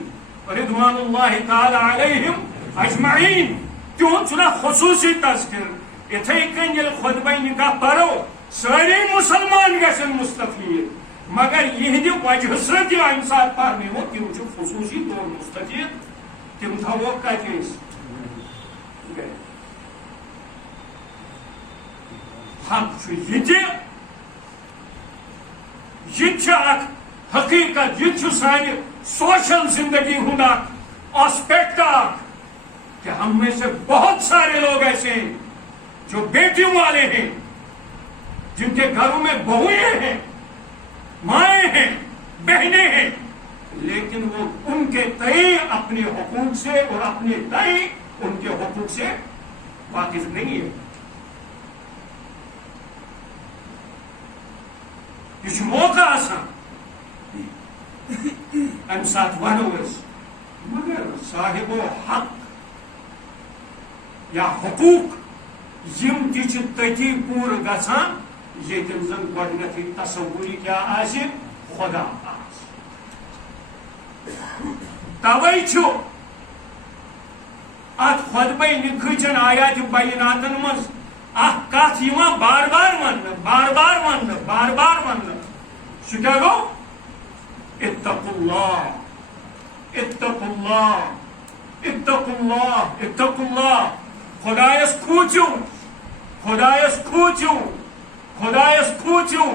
رضوان اللہ تعالی علیہم اجمعین تہد خصوصی تذکر اتھے کن یل خطبہ نکاح پرو ساری مسلمان گژھن مستفید مگر یہ وجہ سۭتۍ امہ سات پرنو تم خصوصی طور مستفید تم تھو کت حق یہ اخ حقیقت یہ سانہ سوشل زندگی ہند آسپیکٹ کہ ہم میں سے بہت سارے لوگ ایسے ہیں جو بیٹیوں والے ہیں جن کے گھروں میں بہویں ہیں مائیں ہیں بہنیں ہیں لیکن وہ ان کے تئیں اپنے حقوق سے اور اپنے تئیں ان کے حقوق سے واقف نہیں ہے. یہ موقع آسان ام سات ونو مگر صاحب و حق یا حقوق یم تہ تتی پور گژھان یتن زن گۄڈنیتھٕے تصوری کیا آسہِ خدا آسہِ توے چھُ ات خطبہ نکھچن آیات بیناتن مز اخ کتھ یوان بار بار وننہٕ سُہ کیاہ گوٚو اتقوا اللہ اتقوا اللہ اتقوا اللہ اتقوا اللہ خدایس کھوٗژِو خدایس کھوٗژِو خدایس کھوٗژِو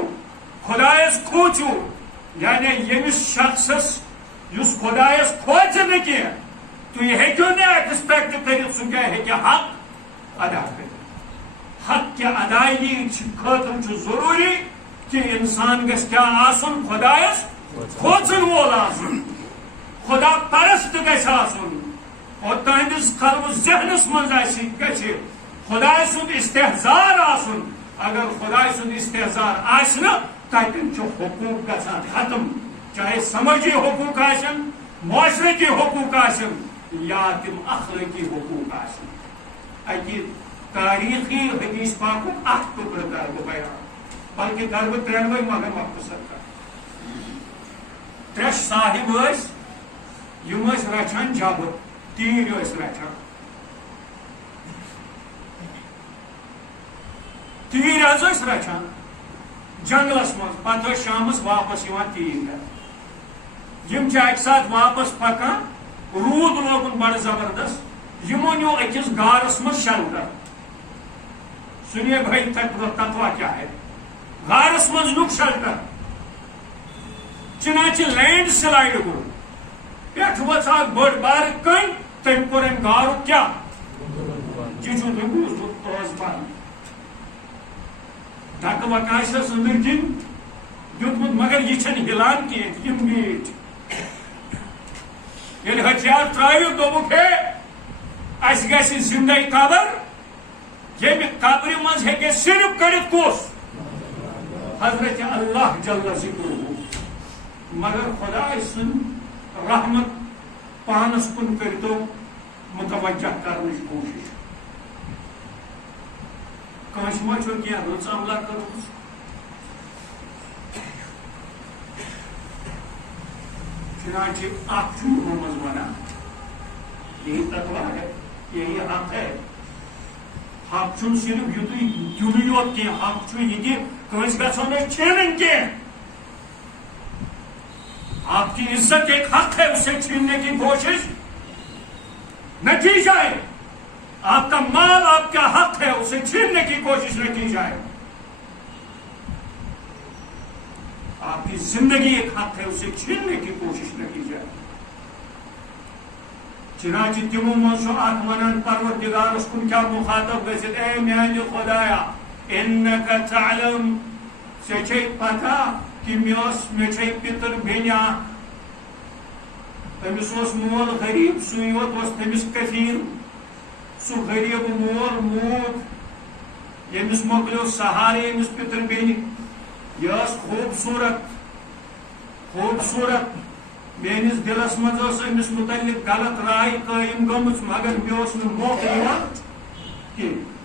خدایس کھوٗژِو یعنی ییٚمِس شخصس یُس خدایس کھوژِ نہٕ کینٛہہ تُہۍ ہیٚکِو نہٕ ایکسپیکٹ کٔرِتھ سُہ کیٛاہ ہیٚکہِ حق ادا کٔرِتھ حق کہِ ادایگی خٲطرٕ چھُ ضروٗری کہ انسان گژھِ کیٛاہ آسُن خدایس کھوژن وول آسُن خدا پرست گژھِ آسُن اور تہنٛدِس قلبس ذہنس منٛز آسہِ گژھِ خداے سُنٛد استحزار آسُن اگر خداے سُنٛد استحزار آسہِ نہٕ تتٮ۪ن چھُ حقوٗق گژھان ختم چاہے سمٲجی حقوٗق آسن معاشرتی حقوٗق آسن یا تم اخلٲقی حقوٗق آسن اکہِ تاریخی حدیث پاکُک اکھ ٹُکڑٕ کر بہٕ بیان بلکہ کر بہٕ ترٛٮ۪نوَے مگر مختصر کر ترٛےٚ صاحب ٲسۍ یِم ٲسۍ رچھان جبہٕ تیٖرۍ ٲسۍ رچھان تیٖرۍ حظ ٲسۍ رچھان جنگلس منٛز پتہٕ ٲسۍ شامس واپس یِوان تیٖرۍ گرٕ یم چھِ اکہِ ساتہٕ واپس پکان روٗد لوگُن بڑٕ زبردست یمو نیوٗ أکِس غارس منٛز شلٹر سُنیے بھائی تتوا کیا ہے غارس منٛز نیوٗکھ شلٹر چنانچہ لینڈ سلایڈ گوٚو پٮ۪ٹھٕ ؤژھ اکھ بٔڑ بارٕ کٔنۍ تٔمۍ کوٚر أمۍ غارُک کیٛاہ یہِ چھُ تٔمۍ بوٗزمُت ٲس بنٛد ڈکہٕ وکہٕ آسٮ۪س أنٛدٕرۍ کِنۍ دیُتمُت مگر یہِ چھنہٕ ہلان کینٛہہ یِم میٖٹھۍ ییٚلہِ ہتھیار ترٛٲوِکھ دوٚپُکھ ہے اَسہِ گژھِ زندے قبر ییٚمہِ قبرِ منٛز ہیٚکہِ صرف کٔڑِتھ کُس حضرت اللہ جل ذکرہ مگر خداے سٕنٛد رحمت پانس کُن کٔرتو متوجہ کرنٕچ کوٗشش کٲنٛسہِ ما چھُ کینٛہہ رٕژ عملا کٔرمٕژ چنانچہ اکھ چھُ یِمو منٛز ونان یہی تقوا ہے یہی حق ہے حق چھُنہٕ صرف یُتُے دِنُے یوت کینٛہہ حق چھُ یہِ تہِ کٲنٛسہِ گژھو نہٕ چھینٕنۍ کینٛہہ آپ کی عزت ایک حق ہے اسے چھیننے کی کوشش نہ کی جائے آپ کا مال آپ کا حق ہے اسے چھیننے کی کوشش نہ کی جائے آپ کی زندگی ایک حق ہے اسے چھیننے کی کوشش نہ کی جائے چنانچہ تمو منٛز چھُ اکھ ونان پروردگارس کُن کیٛاہ مخاطب گژھِتھ اے میانہِ خدایا انک تعلم ژےٚ چھے پتہ کہ مےٚ چھے پِتٕر بیٚنہِ اکھ تٔمِس اوس مول غریٖب سُے یوت اوس تٔمِس کفیٖل سُہ غریٖب مول موٗد ییٚمِس مۄکلیو سہارٕ ییٚمِس پِتٕر بیٚنہِ یہِ ٲس خوٗبصوٗرت میٲنِس دِلس منٛز ٲس أمِس مُتعلق غلط راے قٲیِم گٔمٕژ مگر مےٚ اوس نہٕ موقعہٕ یِوان کینٛہہ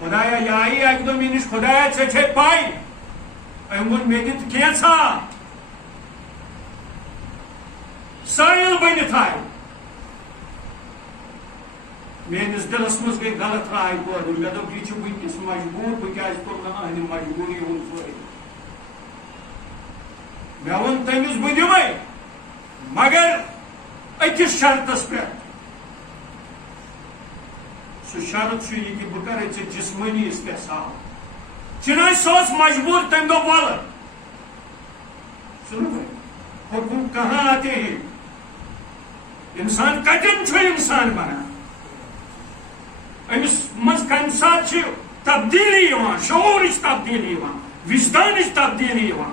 خدایا یہِ آیی اکہِ دۄہ مےٚ نِش خدایا ژےٚ چھے پاے أمۍ ووٚن مےٚ دِتھ کینٛژھا سٲیِل بٔنِتھ آے میٲنِس دِلس منٛز گٔے غلط راے پٲدٕ مےٚ دوٚپ یہِ چھُ وٕنکیٚس مجبوٗر بہٕ کیازِ کوٚر نہٕ أہنٛدِ مجبوٗری ہُنٛد فٲیدٕ مےٚ ووٚن تٔمِس بہٕ دِمے مگر أکِس شرطس پٮ۪ٹھ سُہ شرط چھُ یہِ کہِ بہٕ کرے ژےٚ جسمٲنی استحصال چنانچہ سُہ اوس مجبوٗر تٔمۍ دوٚپ وَلہٕ سُنو حقوٗق کہاں آتے ہیں انسان کتٮ۪ن چھُ انسان بنان أمِس منٛز کمہِ ساتہٕ چھِ تبدیٖلی یِوان شعوٗرٕچ تبدیٖلی یِوان وجدانٕچ تبدیٖلی یِوان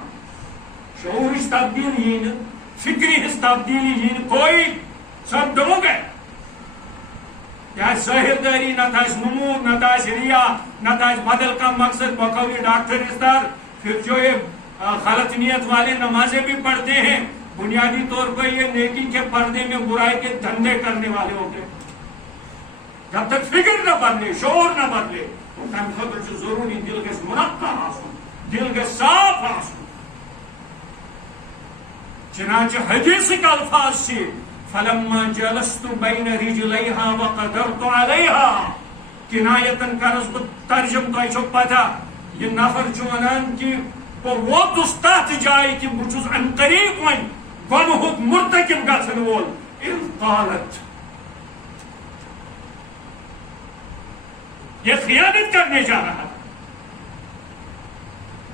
شعوٗرٕچ تبدیٖلی یی نہٕ فکرِ ہٕنٛز تبدیٖلی یی نہٕ کوئی سب ڈوٚب گئے یا ظٲہِر دٲری نتہٕ آسہِ نموٗد نتہٕ آسہِ ریا نتہٕ آسہِ بدل کانٛہہ مقصد بخوری ڈاکٹر استار پھر جو یہ غلط نیت والے نمازیں بھی پڑھتے ہیں بنیادی طور پر یہ نیکی کے پردے میں برائی کے دھندے کرنے والے ہوتے ہیں جب تک فکر نہ بدلے شعور نہ بدلے تمہیں خاطر ضروری دل گژھِ منقع آسن دل گژھِ صاف آسن چنانچہ حدیثک الفاظ سے فلما جلست بین رجلیہا وقدرت علیہا کنایتن کرس بہ ترجم تہ چھو پتہ یہ نفر چھ ونان کہ بہ ووتس تتھ جائے کہ بہ چھس ان قریب ون گنہک مرتکب گژھن وول اذ قالت یہ خیانت کرنے جا رہا تھا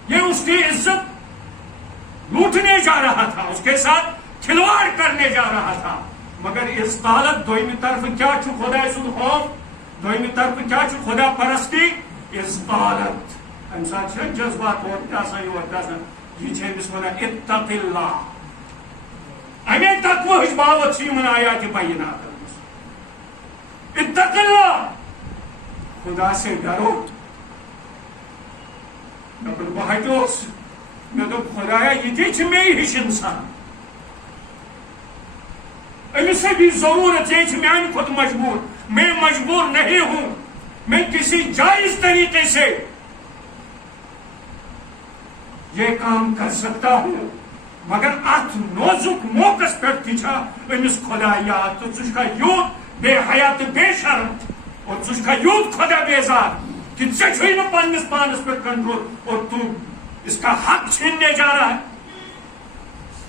یہ اس کی عزت لوٹنے جا رہا تھا اس کے ساتھ کھلواڑ کرنے جا رہا تھا مگر اس قالت دویمی طرف کیا چھو خدا سن خوف دویمی طرف کیا چھو خدا پرستی اس قالت انسان چھے جذبات ہوتا سا یہ چھے بس منا اتق اللہ ہمیں تقوی ہش باوت سی من آیات بینات اتق اللہ خدا سے ڈرو بہ ہٹوس میں دپ خدایا یہ تھی میں ہش انسان امس سے بھی ضرورت یہ میان خود مجبور میں مجبور نہیں ہوں میں کسی جائز طریقے سے یہ کام کر سکتا ہوں مگر ات نوزک موقع پہ تھا امس خدا یاد تو ثہ یوت بے حیات بے شرم اور ثہ یوت خدا بیزار کہ ژے نا پنس پانس پہ کنٹرول اور تو اس کا حق چھیننے جا رہا ہے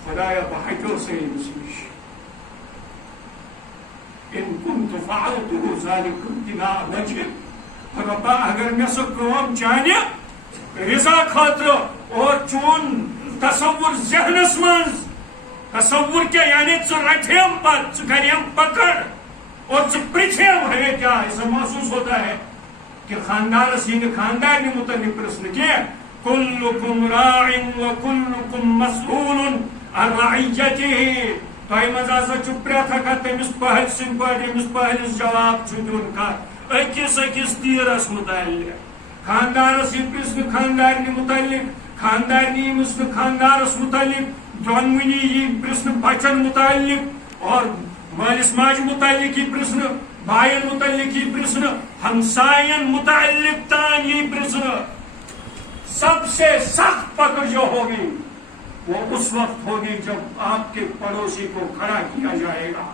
خدایا بہ ہٹو سے امس نش ان كنت فعلته ذلك ابتغاء وجهك ربا اگر میں سو کام چانہ رضا خاطر اور چون تصور ذہنس من تصور کیا یعنی ژٕ رٹھیم پت ژٕ کریم پکڑ اور ژٕ پرژھیم ہمیں کیا ایسا محسوس ہوتا ہے کہ خاندانس یہ خاندان متعلق پرسن کی كلكم راع وكلكم مسؤول عن رعيته تہ مزہ پریت ہکا تمس پہل سن پہ امس پہلس جواب دن کت اکس اکس تیرس متعلق خاندانس یہ پرسن خاندارنہ متعلق خاندارنی امس خاندارس متعلق دونونی یہ پرسن بچن متعلق اور مالس ماج متعلق یہ پرسن بائن متعلق یہ پرسن ہمسائن متعلق تان یہ پرسن سب سے سخت پکڑ جو ہوگی وہ اس وقت ہوگی جب آپ کے پڑوسی کو کھڑا کیا جائے گا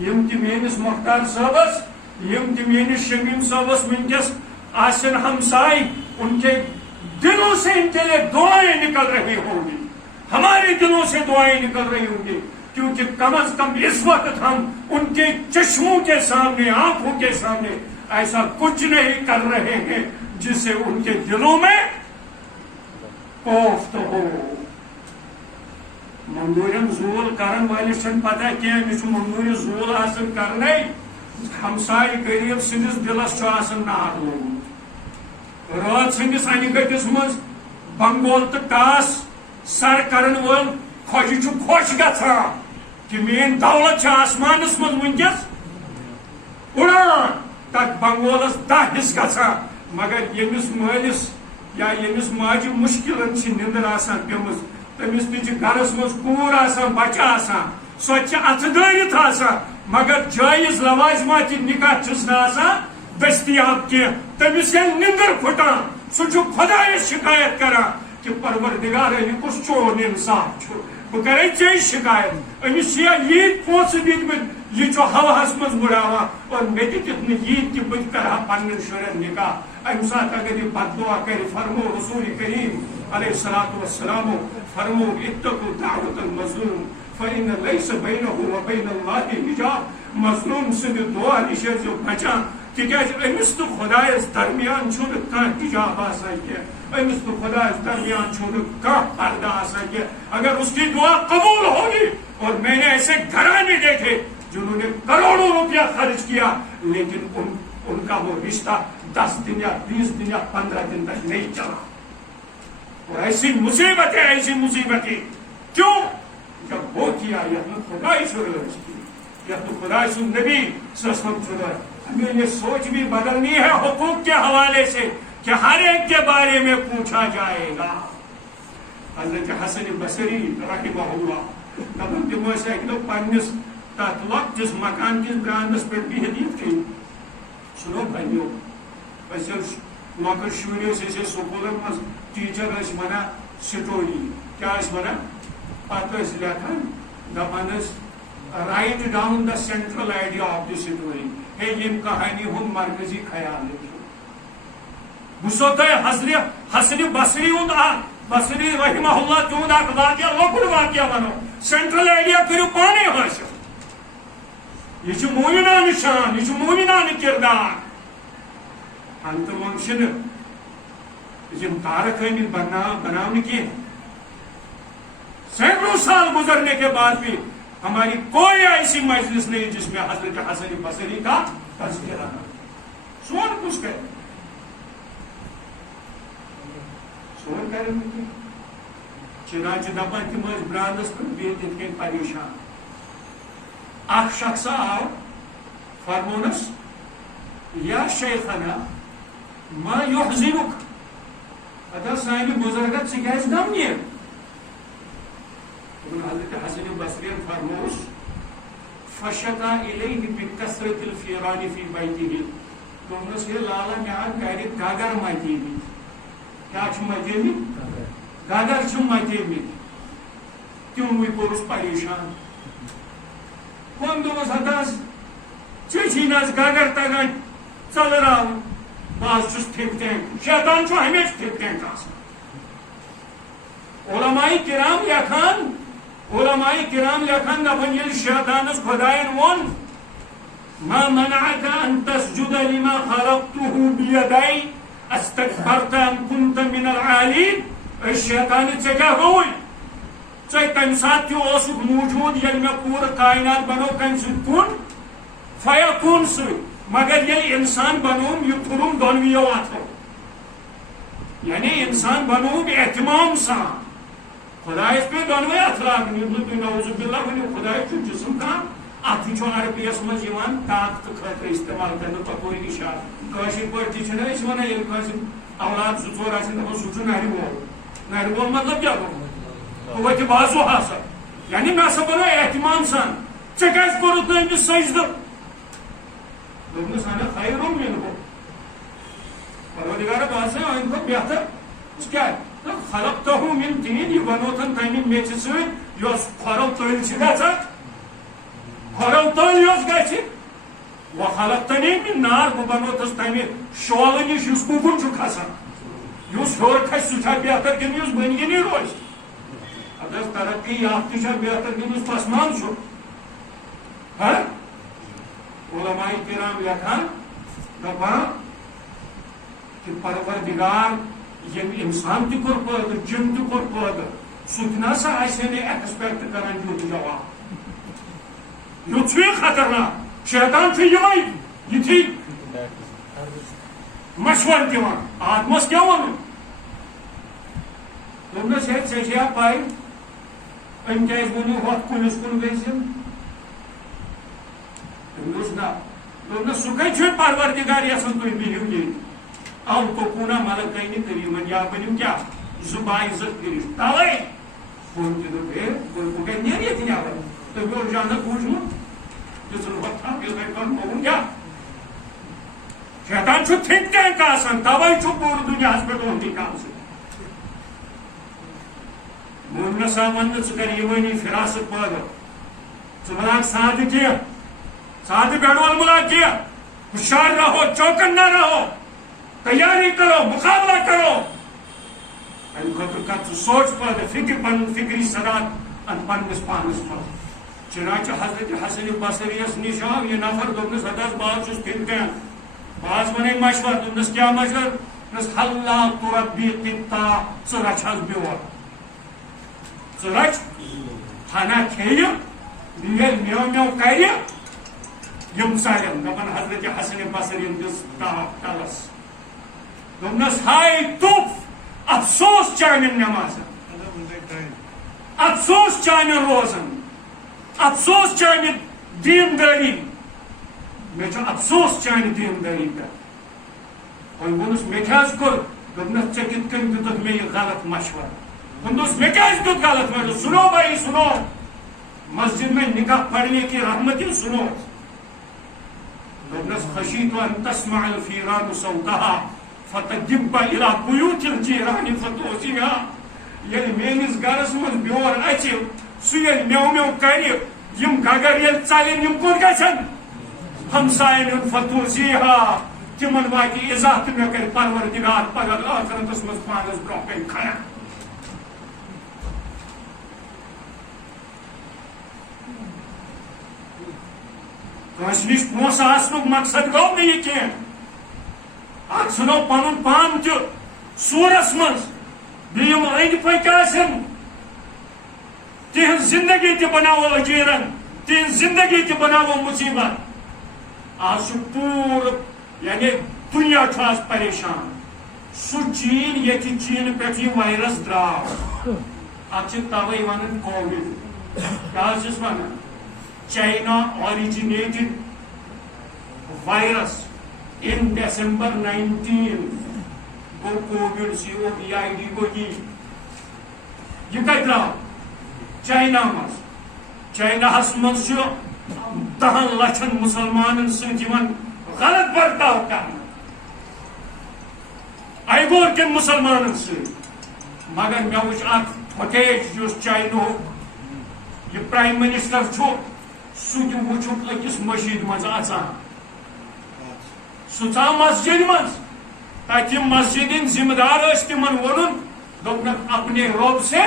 یم تہ میس مختار صاحبس یم تہ میس شمیم صاحبس ونکس آسن ہمسائے ان کے دلوں سے ان کے لیے دعائیں نکل رہی ہوں گی ہمارے دلوں سے دعائیں نکل رہی ہوں گی کیونکہ کم از کم اس وقت ہم ان کے چشموں کے سامنے آنکھوں کے سامنے ایسا کچھ نہیں کر رہے ہیں جس سے ان کے دلوں میں کوفت ہو ممدورن زول کرن والس چھن پتہ کی ممدور زول آسن کرنے ہمسائے غریب سندس دلس آسن نار لوگمت رات سندس انہ گٹس مز بنگول تو ٹاس سر کرن وول خوش خوش گژھان کہ مین دولت آسمانس مز ونکس اڑان تک بنگولس 10 حصہ گژھان مگر یمس مالس یا یمس ماجہ مشکلن سے نندر آسان پیمز تمس تہ گھرس مز کور آسان بچہ آسان سو اتھ دٲرِتھ آسان مگر جائز لوازمات نکاح چھس نہ آسان دستیاب کی تمس یل نندر پھٹان سہ خدایس شکایت کران کہ پروردگار یہ کس چون انصاف بہ کرے ے شکایت امس یہ پونسہ دتمت یہ ہوہس مز بڑھاوان اور مے دتھ یہ کہ بہ کرہا پنن شرین نکاح امہ سات اگر یہ بد دعا کر فرمو رسول کریم علیہ الصلوۃ والسلام فرمو اتقوا دعوت المظلوم فإن ليس بينه وبين الله حجاب مظلوم سند دعا نش بچان تکیاز امس تو خدایس درمیان چھن کانٛہہ حجاب آسان کی امس تو خدایس درمیان چھن کانٛہہ پردہ آسان کی اگر اس کی دعا قبول ہوگی اور میں نے ایسے گھرانے دیکھے جنہوں نے کروڑوں روپیہ خرچ کیا لیکن ان کا وہ رشتہ 10 دن یا 20 دن یا 15 دن تک نہیں چلا اور ایسی مصیبتیں کیوں جب وہ کیا یہ خدائی سرس کی یہ تو خدائی سن نبی سسم خدا ہمیں یہ سوچ بھی بدلنی ہے حقوق کے حوالے سے کہ ہر ایک کے بارے میں پوچھا جائے گا حضرت حسن بصری رحمہ اللہ دپان تم ایک دو پنس تک لکٹس مکان کس براندس پہ بہت گئی سنو بنو لکٹ شر سکولن مز ٹیچر ونان سٹوری کیا ونان پتہ لکھان دپان write down the central idea of the story ہے یم کہانی ہند مرکزی خیال بسو تہ حسن بصری رحمہ اللہ تہد اخ واقعہ لکٹ واقعہ ونو سینٹرل آئیڈیا کرو پانے حاصل یہ مومنان شان یہ مومنان کردار انت منگ تارک آمت بنانے کی سینکڑوں سال گزرنے کے بعد بھی ہماری کوئی ایسی مجلس نہیں جس میں حضرت حسن بصری کا تذکرہ نہ سون کچھ کرے سون کرے چنانچہ دپان تم برانس پہ بہت اتنے پریشان اخ شخص آو فرمونس یا شیخنا ما یحزنک ادا سانہ بزرگت ثم غمگین حضرت حسن بصری فرموس فشکا الیہ بکثرت الفیران فی بیتہ دوپنس یہ لالا میان گھر گگر متیمت کیا متیمت گگر متیمت تموی کورس پریشان کون دوس ہداس چیز گگر تگان ٹلرا بہت چھس تھک ٹینک شیطان ہمیشہ تھک ٹینک علماء کرام لکھان دپان یل شیطانس خدائن وون ما منعك ان تسجد لما خلقته بيدي استكبرت ام كنت من العالين الشیطان ژے کیا گوئی ژے تمہ سات تہ اوسک موجود یل میں پور کائنات بنو کم ست کن فیکون ست مگر یل انسان بنوم یہ تھرم دونویو اتھو یعنی انسان بنوم اہتمام سان خدایس پہ دونوے اتھ لاگن نعوذ باللہ ونو خدای چھ جسم کان اتھ چھ عربیس مز یوان طاقت خاطر استعمال کرنے پکوئی نشان کاشر پٲٹھۍ چھِ أسۍ ونان ییٚلہِ کٲنٛسہِ اولاد زٕ ژور آسن دپان سُہ چھُ نرِ وول مطلب کیٛاہ گوٚو وتہِ بازو ہسا یعنی مےٚ ہسا بنو احتمام سان ژےٚ کیٛازِ کوٚرُتھ نہٕ أمِس سجدٕ دوٚپنس انا خیر منہ پروردگار باسان أمۍ کھۄتہٕ بہتر ژٕ کیٛاہ خلقتہ من طین یہ بنوتن تمہِ میژِ سۭتۍ یۄس کھۄرو تٔلۍ چھِ گژھان کھۄرو تٔلۍ یۄس گژھِ وخلقتنی من نار بہٕ بنوتس تمہِ شولہٕ نِش یُس کُکُن چھُ کھسان یُس ہیوٚر کھسہِ سُہ چھا بہتر کِنہٕ یُس بٔنۍ کِنی روزِ اگر ترقی یافتہٕ چھا بہتر کِنہٕ یُس پسمان چھُ علماء کرام لکھان دپان کہ پروردگار یم انسان تہ کور پٲدٕ جن تہ کور پٲدٕ سُہ تہِ نسا آسہِ نہٕ ایکسپیکٹ کران یُتھ جواب یُتھ چھُ یہِ خطرناک شیطان چھُ یِمے یِتھی مشور دِوان آدمس کیٛاہ وَنُن دوٚپنس ہے ژےٚ چھیا پاے أمۍ کیٛازِ ووٚنُو ہۄتھ کُلِس کُن گٔژھِو أمۍ دوٚپُس نہ دوٚپنس سُہ کَتہِ چھُ پروردگار یژھان تُہۍ بِہِو ییٚتہِ او تکونا ملکین کریمن یا بنیو کیا زبا عزت کریش تاوے کون تہ دو ہے کو کہ نہیں یہ تھی آوے تو وہ جانا پوچھو جس وقت تھا کہ میں کون ہوں کیا شیطان چھو تھنک ٹینک آسان تاوے چھو پور دنیا اس پہ تو کام سے مومن سامان ژکر یوانی فراست پادا ژبراک ساتھ کیا ساتھ بیڑوال ملا کیا ہوشیار رہو چوکن نہ رہو تیاری کرو مقابلہ کرو ام خاطر کر سوچ پہ فکر پن فکری صدات ان پنس پانس پہ چنانچہ حضرت حسن بصری نش آو یہ نفر دوپنس حضرت باز چھس تھن کین باز ونے مشور دوپنس کیا مشور دوپنس حلا تربی قطا ژٕ رچھس بیور ژٕ رچ کھانا کھیہِ ییٚلہِ میو میو کرِ یم ژلن دپان حضرت حسن بصری دِژ ٹلس دوپنس ہاے تُف افسوس چانین نمازن افسوس چانین روزن افسوس چانہ دینداری مے افسوس چانہ دینداری پہ وۄنۍ ووٚنُس مےٚ کیٛاہ کوٚر دوٚپنس ژےٚ کِتھ کٔنۍ دِتُتھ مےٚ یہِ غلط مشورٕ وۄنۍ دوٚپُس مےٚ کیٛازِ دیُت غلط مشورٕ سُنو بھائی سُنو مسجد میں نکاح پڑھنے کی رحمت سنو دوپنس خشیت ان تسمع الفیران صوتها فتجب الى بیوت الجیران فتوزیها یل میانس گرس من بیور اچ سہ یل میو میو کر یم گگر یل ژلن یم کون گژھن ہمساین ہند فتوزیها تمن واتہ اِزا تہ مے کر پروردگار پگہ آخرتس مز پانس برونٛہہ کن کھڑا. کٲنٛسہِ نِش پونٛسہٕ آسنُک مقصد گوٚو نہٕ یہِ کینٛہہ اتھ ژھٕنو پنُن پان تہِ سوٗرس منٛز بیٚیہِ یِم أنٛدۍ پٔکۍ آسن تِہنٛز زندگی تہِ بناوو أجیٖرن تِہنٛز زندگی تہِ بناوو مُصیبت. آز چھُ پوٗرٕ یعنی دُنیا چھُ آز پریشان. سُہ چیٖن ییٚتہِ چیٖنہٕ پٮ۪ٹھ یہِ وایرس درٛاو اتھ چھِ توے ونان کووِڈ. کیٛاہ حظ چھِس ونان؟ China originated virus in December 19. Go COVID, COVID go ye. You kite now. China mas. China has monsieur 10 lakh Musalmanan sıntiman galat bartav karna. I work in Musalmanan sın. Magar me wuch ak footage jus China. You Prime Minister chu سہ تہ وچھُکھ أکِس مسجد منٛز اژان سُہ ژاو مسجد منٛز تتہِ یِم مسجد ہٕنٛدۍ ذمہٕ دار ٲسۍ تِمن ووٚنُن دوٚپنکھ اپنے رب سے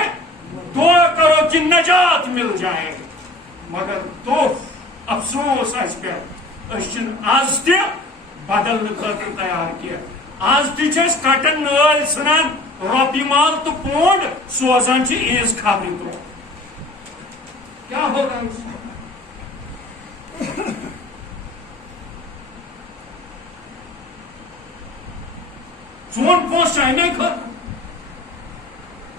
دعا کرو کہ نجات مل جائے. مگر توف افسوس اسہِ پٮ۪ٹھ أسۍ چھِنہٕ آز تہِ بدلنہٕ خٲطرٕ تیار کینٛہہ. آز تہِ چھِ أسۍ کٹن نٲلۍ ژھٕنان رۄپیہِ مال تہٕ پونٛڈ سوزان چھِ عیٖز خبرِ برونٛہہ. کیٛاہ ہوگا سون پونٛسہٕ چھِ اَمے خٲطرٕ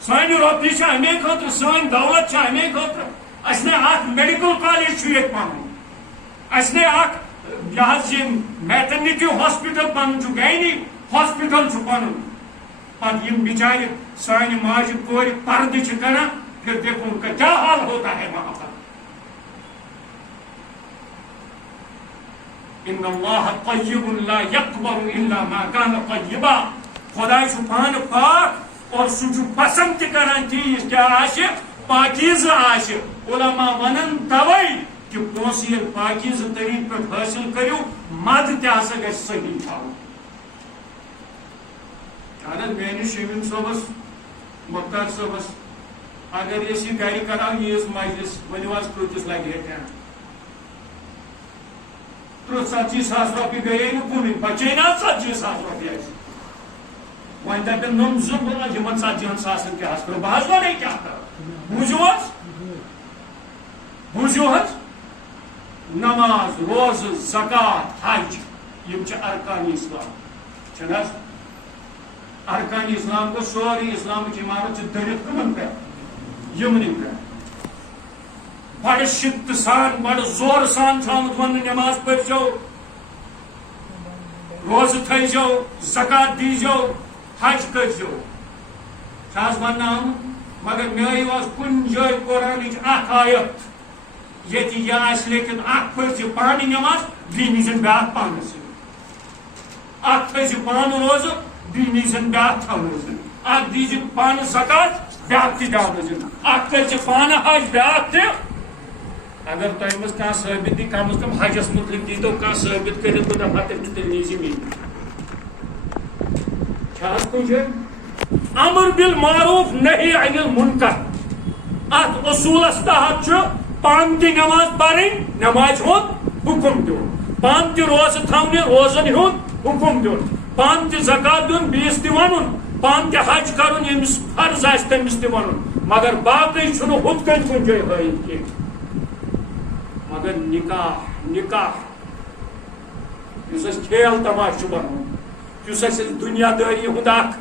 سانہِ رۄپیہِ چھِ اَمے خٲطرٕ سٲنۍ دولت چھِ اَمے خٲطرٕ. اَسہِ نے اکھ میڈیکل کالیج چھُ ییٚتہِ پنُن اَسہِ نے اکھ یہِ حظ یہِ میٹرنٹی ہاسپٹل پنُن چھُ گینی ہاسپٹل چھُ پنُن. پتہٕ یِم بِچارِ سانہِ ماجہِ کورِ پردٕ چھِ کران پھر دیکھو ان کا کیا حال ہوتا ہے وہاں پر. ان اللہ طیب لا یقبل الا ما کان طیبا. خدا چھُ پانہٕ پاک اور سُہ چھُ پسند تہِ کران چیٖز کیٛاہ آسہِ پاکیٖزٕ آسہِ. علما ونان توے کہ پونٛسہٕ ییٚلہِ پاکیٖزٕ طریٖقہٕ پٮ۪ٹھ حٲصِل کٔرِو مد تہِ ہسا گژھِ صحیح تھاوُن. اہن حظ میٲنِس شمیٖن صٲبس مختار صٲبس اگر أسۍ یہِ گرِ کرو عیٖز مجلس ؤنِو حظ کۭتِس لگہِ ہے ٹینٹ 30-40 ساس رۄپیہِ گٔیے نہٕ کُنُے بچے نا 40 ساس رۄپیہِ اَسہِ. وۄنۍ دپن نم زٕ یِمن 40 ساسن کیٛاہ حظ کرو. بہٕ حظ ونے کیٛاہ کرو. بوٗزِو حظ نماز روزٕ زکات حج یِم چھِ ارکان اسلام چھِنہٕ حظ. ارکان اسلام گوٚو سورُے اسلامٕچ عمارت چھِ دٔرِتھ کٕمن پٮ۪ٹھ یِمنٕے پٮ۪ٹھ. بڑٕ شدتہٕ سان بڑٕ زورٕ سان چھُ آمُت وننہٕ نماز پٔرۍزیو روزٕ تھٲیزیو زکات دیٖزیو حج کٔرۍزیو چھُ حظ وننہٕ آمُت. مگر مےٚ ہٲیِو حظ کُنہِ جایہِ قرآنٕچ اکھ آیت ییٚتہِ یہِ آسہِ لیکن اکھ پٔرۍزِ پانہٕ نماز بیٚیہِ نیٖزٮ۪ن بیٛاکھ پانس سۭتۍ. اکھ تھٲیزِ پانہٕ روزٕ بیٚیہِ نیٖزٮ۪ن بیٛاکھ تھاونٲوزٮ۪ن. اکھ دیٖزِ پانہٕ زکات بیٛاکھ تہِ دیٛاونٲوزٮ۪ن. اکھ کٔرۍزِ پانہٕ حج بیٛاکھ تہِ. اگر تۄہہِ منٛز کانٛہہ ثٲبت دی کم از کم حجس متعلق دیٖتو کانٛہہ ثٲبت کٔرِتھ بہٕ دپہا تیٚلہِ نیٖزِ مےٚ. چھا حظ کُنہِ جایہِ امر بالمعروف نہی عن المنکر اتھ اصوٗلس تحت چھُ پانہٕ تہِ نماز پرٕنۍ نمازِ ہُنٛد حُکم دیُن پانہٕ تہِ روزٕ تھاونہِ روزن ہُنٛد حُکم دیُن پانہٕ تہِ زکات دیُن بیٚیِس تہِ ونُن پانہٕ تہِ حج کرُن ییٚمِس فرض آسہِ تٔمِس تہِ ونُن. مگر باقٕے چھُنہٕ ہُتھ کٔنۍ کُنہِ جایہِ ہٲیِتھ کینٛہہ. مگر نکاح یُس اَسہِ کھیل تماشہٕ چھُ بنومُت یُس اَسہِ دُنیا دٲری ہُنٛد اکھ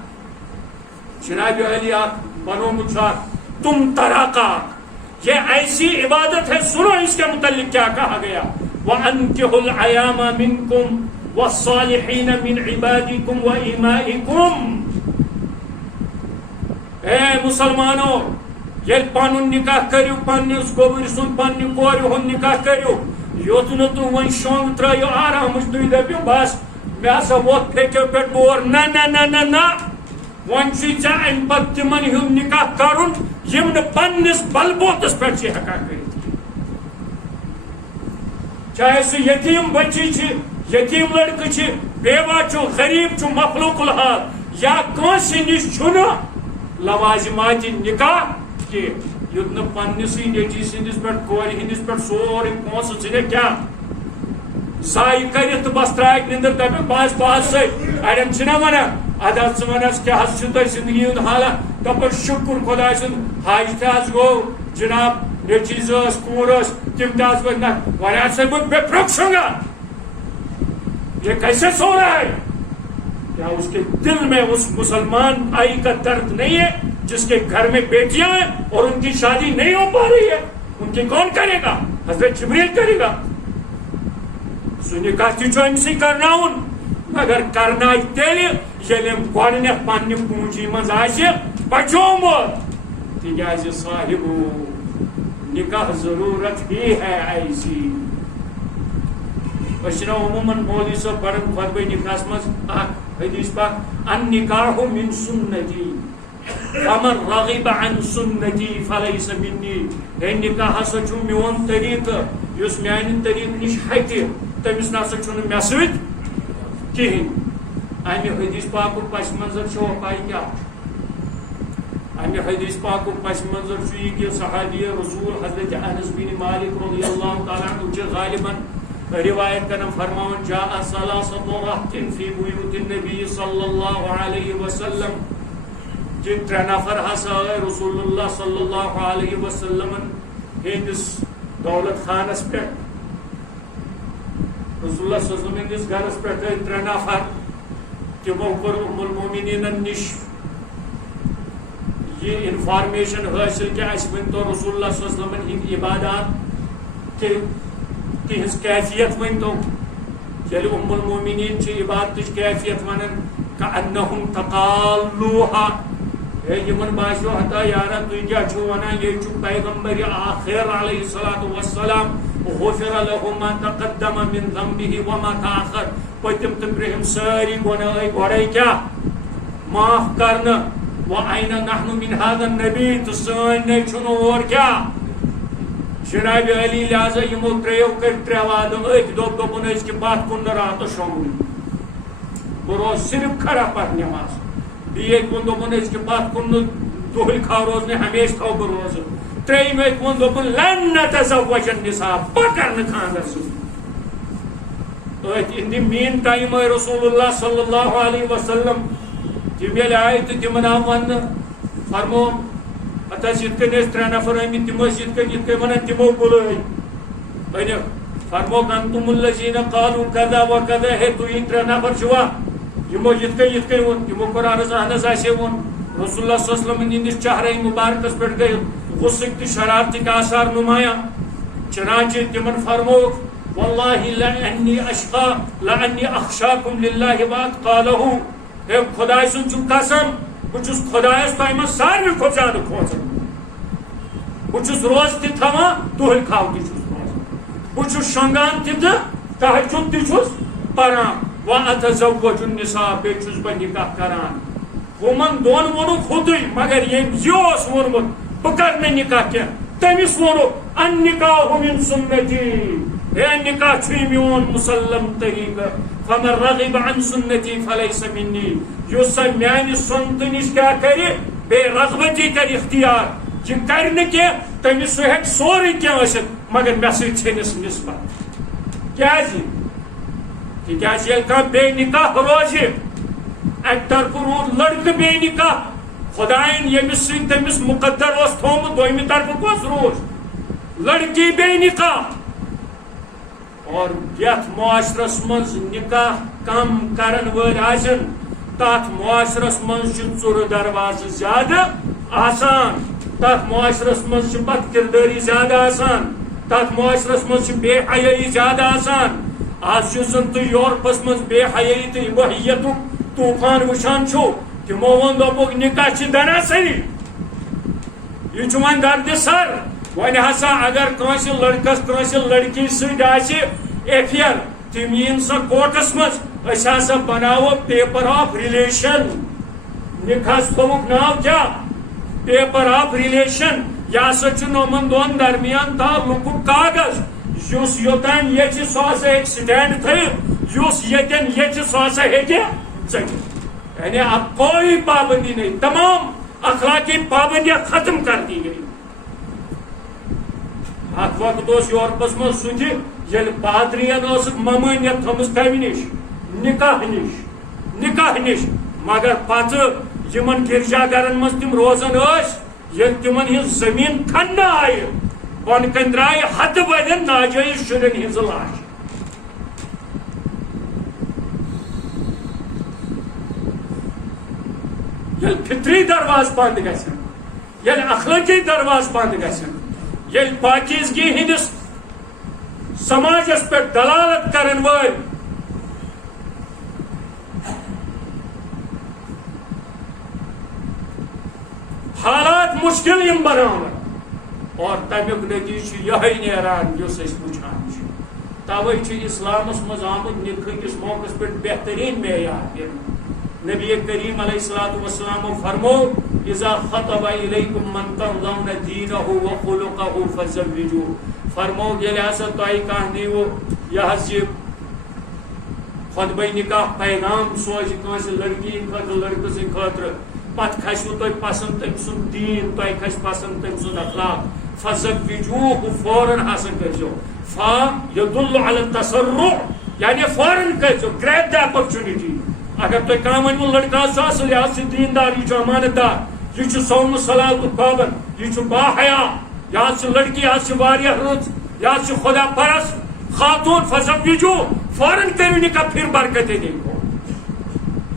جناب علی اکھ بنومُت چھُ اکھ تم طریقہ اکھ یہ ایسی عبادت ہے. سنو اس کے متعلق کیا کہا گیا. وَأَنكِحُوا الْأَيَامَ مِنكُمْ وَالصَّالِحِينَ مِنْ عِبَادِكُمْ وَإِمَائِكُمْ. اے مسلمانو ییٚلہِ پنُن نکاح کٔرِو پننِس گوٚبٕرۍ سُنٛد پننہِ کورِ ہُنٛد نکاح کٔرِو یوت نا تو ون شونگ ترایو آرام تھی دپو بس مے ہسا ووت پھیکو پہ بور نہ ون ژے امہ پتہ تمن ہند نکاح کرن یم نہ پنس بلبوتس پہ ہیکان کرت چاہے سہ یتیم بچی یتیم لڑکہ بیوہ غریب مخلوق الحال یا کنس نش لوازمات نکاح کی یوت نا پنس نیچی سندس پہ کور ہندس پہ سورے پونس ژھے کیا ضائع کرت بس ترائک نندر دپہ بس بس اڑین چھنا ونان اد ژٕ ون حظ کیا حظ چھُ تۄہہِ زندگی ہُنٛد حالات دپان شکر خۄداے سُنٛد حج تہِ حظ گوٚو جناب نیٚچِی زٕ ٲس کوٗر ٲس تِم تہِ حظ ؤتھۍ نہ وۄنۍ ہسا بہٕ بے پرٛوٚکھسُنٛگا یہ کیسے سو رہا ہے کیا اس کے دل میں اس مسلمان بھائی کا درد نہیں ہے جس کے گھر میں بیٹیاں ہیں اور ان کی شادی نہیں ہو پا رہی ہے ان کی کون کرے گا حضرت جبریل کرے گا سُہ نکاح تہِ چھُ أمسٕے کرناوُن مگر کرنا تیل ییٚلہِ أمۍ گۄڈٕنیتھ پننہِ پوٗنٛجی منٛز آسہِ بچومُت تِکیازِ صاحب نکاح ضروٗرت ہی ہے ایسی أسۍ چھِنا عموٗمن مولوی صٲب پران خطبہ نکاحس منٛز اکھ حدیث پاک ان نکاح من سنتی فمن رغب عن سنتی فلیس منی ہے نکاح ہسا چھُ میون طریقہٕ یُس میانہِ طریقہٕ نِش ہٹہِ تٔمِس نسا چھُنہٕ مےٚ سۭتۍ کہین امہ حدیث پاک پس منظر چھو پائی کیا امہ حدیث پاک پس منظر چھو یہ کہ صحابی رسول حضرت انس بن مالک رضی اللہ تعالی عنہ چھ غالباً روایت کرنا فرماون جاء ثلاثة رهط في بيوت النبي صلی اللہ علیہ وسلم کہ ترے نفر ہسا رسول اللہ صلی اللہ علیہ وسلم ہندس دولت خانس پہ رسول اللہ صلی اللہ علیہ وسلم ہندس گھرس پہ ترے نفر تمو کور ام المومنین نش یہ انفارمیشن حاصل کہ اس ون تو رسول اللہ صلی اللہ علیہ وسلم ہند عبادات کہ تہذ کیفیت ون تو یل ام المومنین چھ عبادت کیفیت ونن کانہم تقالوها یمن باسو ہتا یارا تو کیا چھو ونان یہ چھ پیغمبر آخر علیہ الصلوۃ والسلام غفر له ما تقدم من ذنبه وما تاخر پتم تبرہم ساری گناہ گوڑے کیا معاف کرنا وَأَيْنَ نَحْنُ مِنْ هَذَا النَّبِي تو سٲنۍ نے چھُنہٕ اور کیا جناب علی لہذا یمو تریو کر ترے وعدٕ أتھۍ دوٚپُن أزکہِ پتھ کُن نہٕ راتس شۄنگُن بہٕ روز صرف کھڑا پر نماز بیٚیہِ أکۍ ووٚن دوٚپُن أزکہِ پتھ کُن نہٕ دۄہلہِ کھاو روزنہِ ہمیشہِ تھاو بہٕ روزٕ ترٛیٚیِم أکۍ ووٚن دوٚپُن لن نتزوج النساء بہٕ کرٕ نہٕ خاندر سۭتۍ in the meantime رسول اللہ صلی اللہ علیہ وسلم تم یل آئے تو تمن آو ون فرمو اتس یت کن ترے نفر آمت تم یت کن ونان تمو بلائے فرمو انتم الذین قالوا کذا وکذا ہے تو یہ ترے نفر چھوا یمو یت کن ون تمو کور عرض اہنس آسے ون رسول اللہ صلی اللہ علیہ وسلم ہندس چہرہ مبارکس پہ گئے غصک تہ شرارتک آثار نمایاں چنانچہ تمن فرمو واللہ لأنی اشقا لأنی اخشاکم للہ واتقالہ اے خدای سن چھ قسم بچس خدایس تہ من ساروی کھۄتہٕ زیادٕ کھوژان بچس روز تہ تھاوان دۄہلہِ کھاو تہ چھُس روزان بچس شۄنگان تہ تہجد تہ چھُس پران واتزوج النساء بیٚیہِ چھُس بہٕ نکاح کران ہُمن دۄن ووٚنُکھ ہُتُے مگر ییٚمۍ یہِ اوس ووٚنمُت بہٕ کرٕ نہٕ نکاح کینٛہہ تٔمِس ووٚنُکھ ان نکاح من سنتی اے نکاح چھُ میون مسلم طریقہ فمن رغب عن سنتی فلیس منی یُس سا میانہِ سنتہٕ نِش کیاہ کرِ بیٚیہِ رغبتی کر اختیار یہِ کرِ نہٕ کینٛہہ تٔمِس سُہ ہیٚکہِ سورُے کینٛہہ ٲسِتھ مگر مےٚ سۭتۍ ژھٕنِس نسبت کیازِ تِکیازِ ییٚلہِ کانٛہہ بے نکاح روزِ اکہِ طرفہٕ روٗد لڑکہٕ بے نکاح خدایَن ییٚمِس سۭتۍ تٔمِس مقدر اوس تھوٚومُت دوٚیمہِ طرفہٕ کۄس روٗز لڑکی بے نکاح اور یتھ معاشرس مز نکاح کم کرن ول آسن تات معاشرس مز ژور دروازٕ زیادٕ آسان تات معاشرس مز بد کردٲری زیادٕ آسان تات معاشرس مز بے حیائی زیادٕ آسان آج یُس زن تُہۍ یورپس مز بے حیائی تہٕ ؤحیتُک طوفان وٕچھان چھُو تِمو ووٚن دوٚپُکھ نکاح چھِ دناسری یہ چھُ وۄنۍ دردِ سر ون ہسا اگر کنس لڑکس کنس لڑکی سۭتۍ آسہِ ایفیر تم یِن سا کورٹس مز أسۍ ہسا بناوو پیپر آف ریلیشن نکاحس تھوُکھ ناو کیا پیپر آف ریلیشن یہ ہسا چھُ یِمن دۄن درمیان تعلقُک کاغذ یُس یوٚتانۍ ییٚژھِ سُہ ہسا ہیٚکہِ سٹینڈ تھٲیِتھ یُس ییٚتٮ۪ن ییٚژھِ سُہ ہسا ہیٚکہِ ژٔٹِتھ یعنی اب کوئی پابندی نہیں تمام اخلاقی پابندیاں ختم کر دی گئی ات وقت اس یورپس من سہ یل پادرین ممانیت تھمس کمہ نش نکاح نش مگر پتہ یمن گرجا گرن مز تم روزان یل تمن ہز زمین کھنہ آئی بن کن درائے حد بدن ناجائز شرین ہز لاش یل فطری درواز بند گھن یل اخلاقی درواز بند گھن یل پاکیزگی ہندس سماجس پہ دلالت کرن ول حالات مشکل یم بناون اور تمیک نتیجہ یہ نیران یس وچان توے اسلامس مز آمت نکاح کس موقع پہ بہترین معیار نبی کریم علیہ الصلوۃ والسلام فرمو اذا خطب الیکم من ترضون دینہ وخلقہ فزوجوہ فرمو یل ہسا تہ کھانا نیو یہ خطبہ نکاح پیغام سوز کنس لڑکی خاطر لڑکہ سند خاطر پتہ کھسو تہ پسند تم سند دین تہ کھس پسند تم سند اخلاق فزوجوہ فوراً ہسا کرزو فا یدل علی التسرع یعنی فوراً کرزو گریب دی اپرچونٹی اگر تھی کم ونو لڑکا اصل یہ دیندار یہ امانت دار یہ سون صلات پابند یہ باحیا یہ لڑکی یہ رٕژ یہ خدا پرست خاتون فزوجو فوراً کرو نکاح پھر برکت دے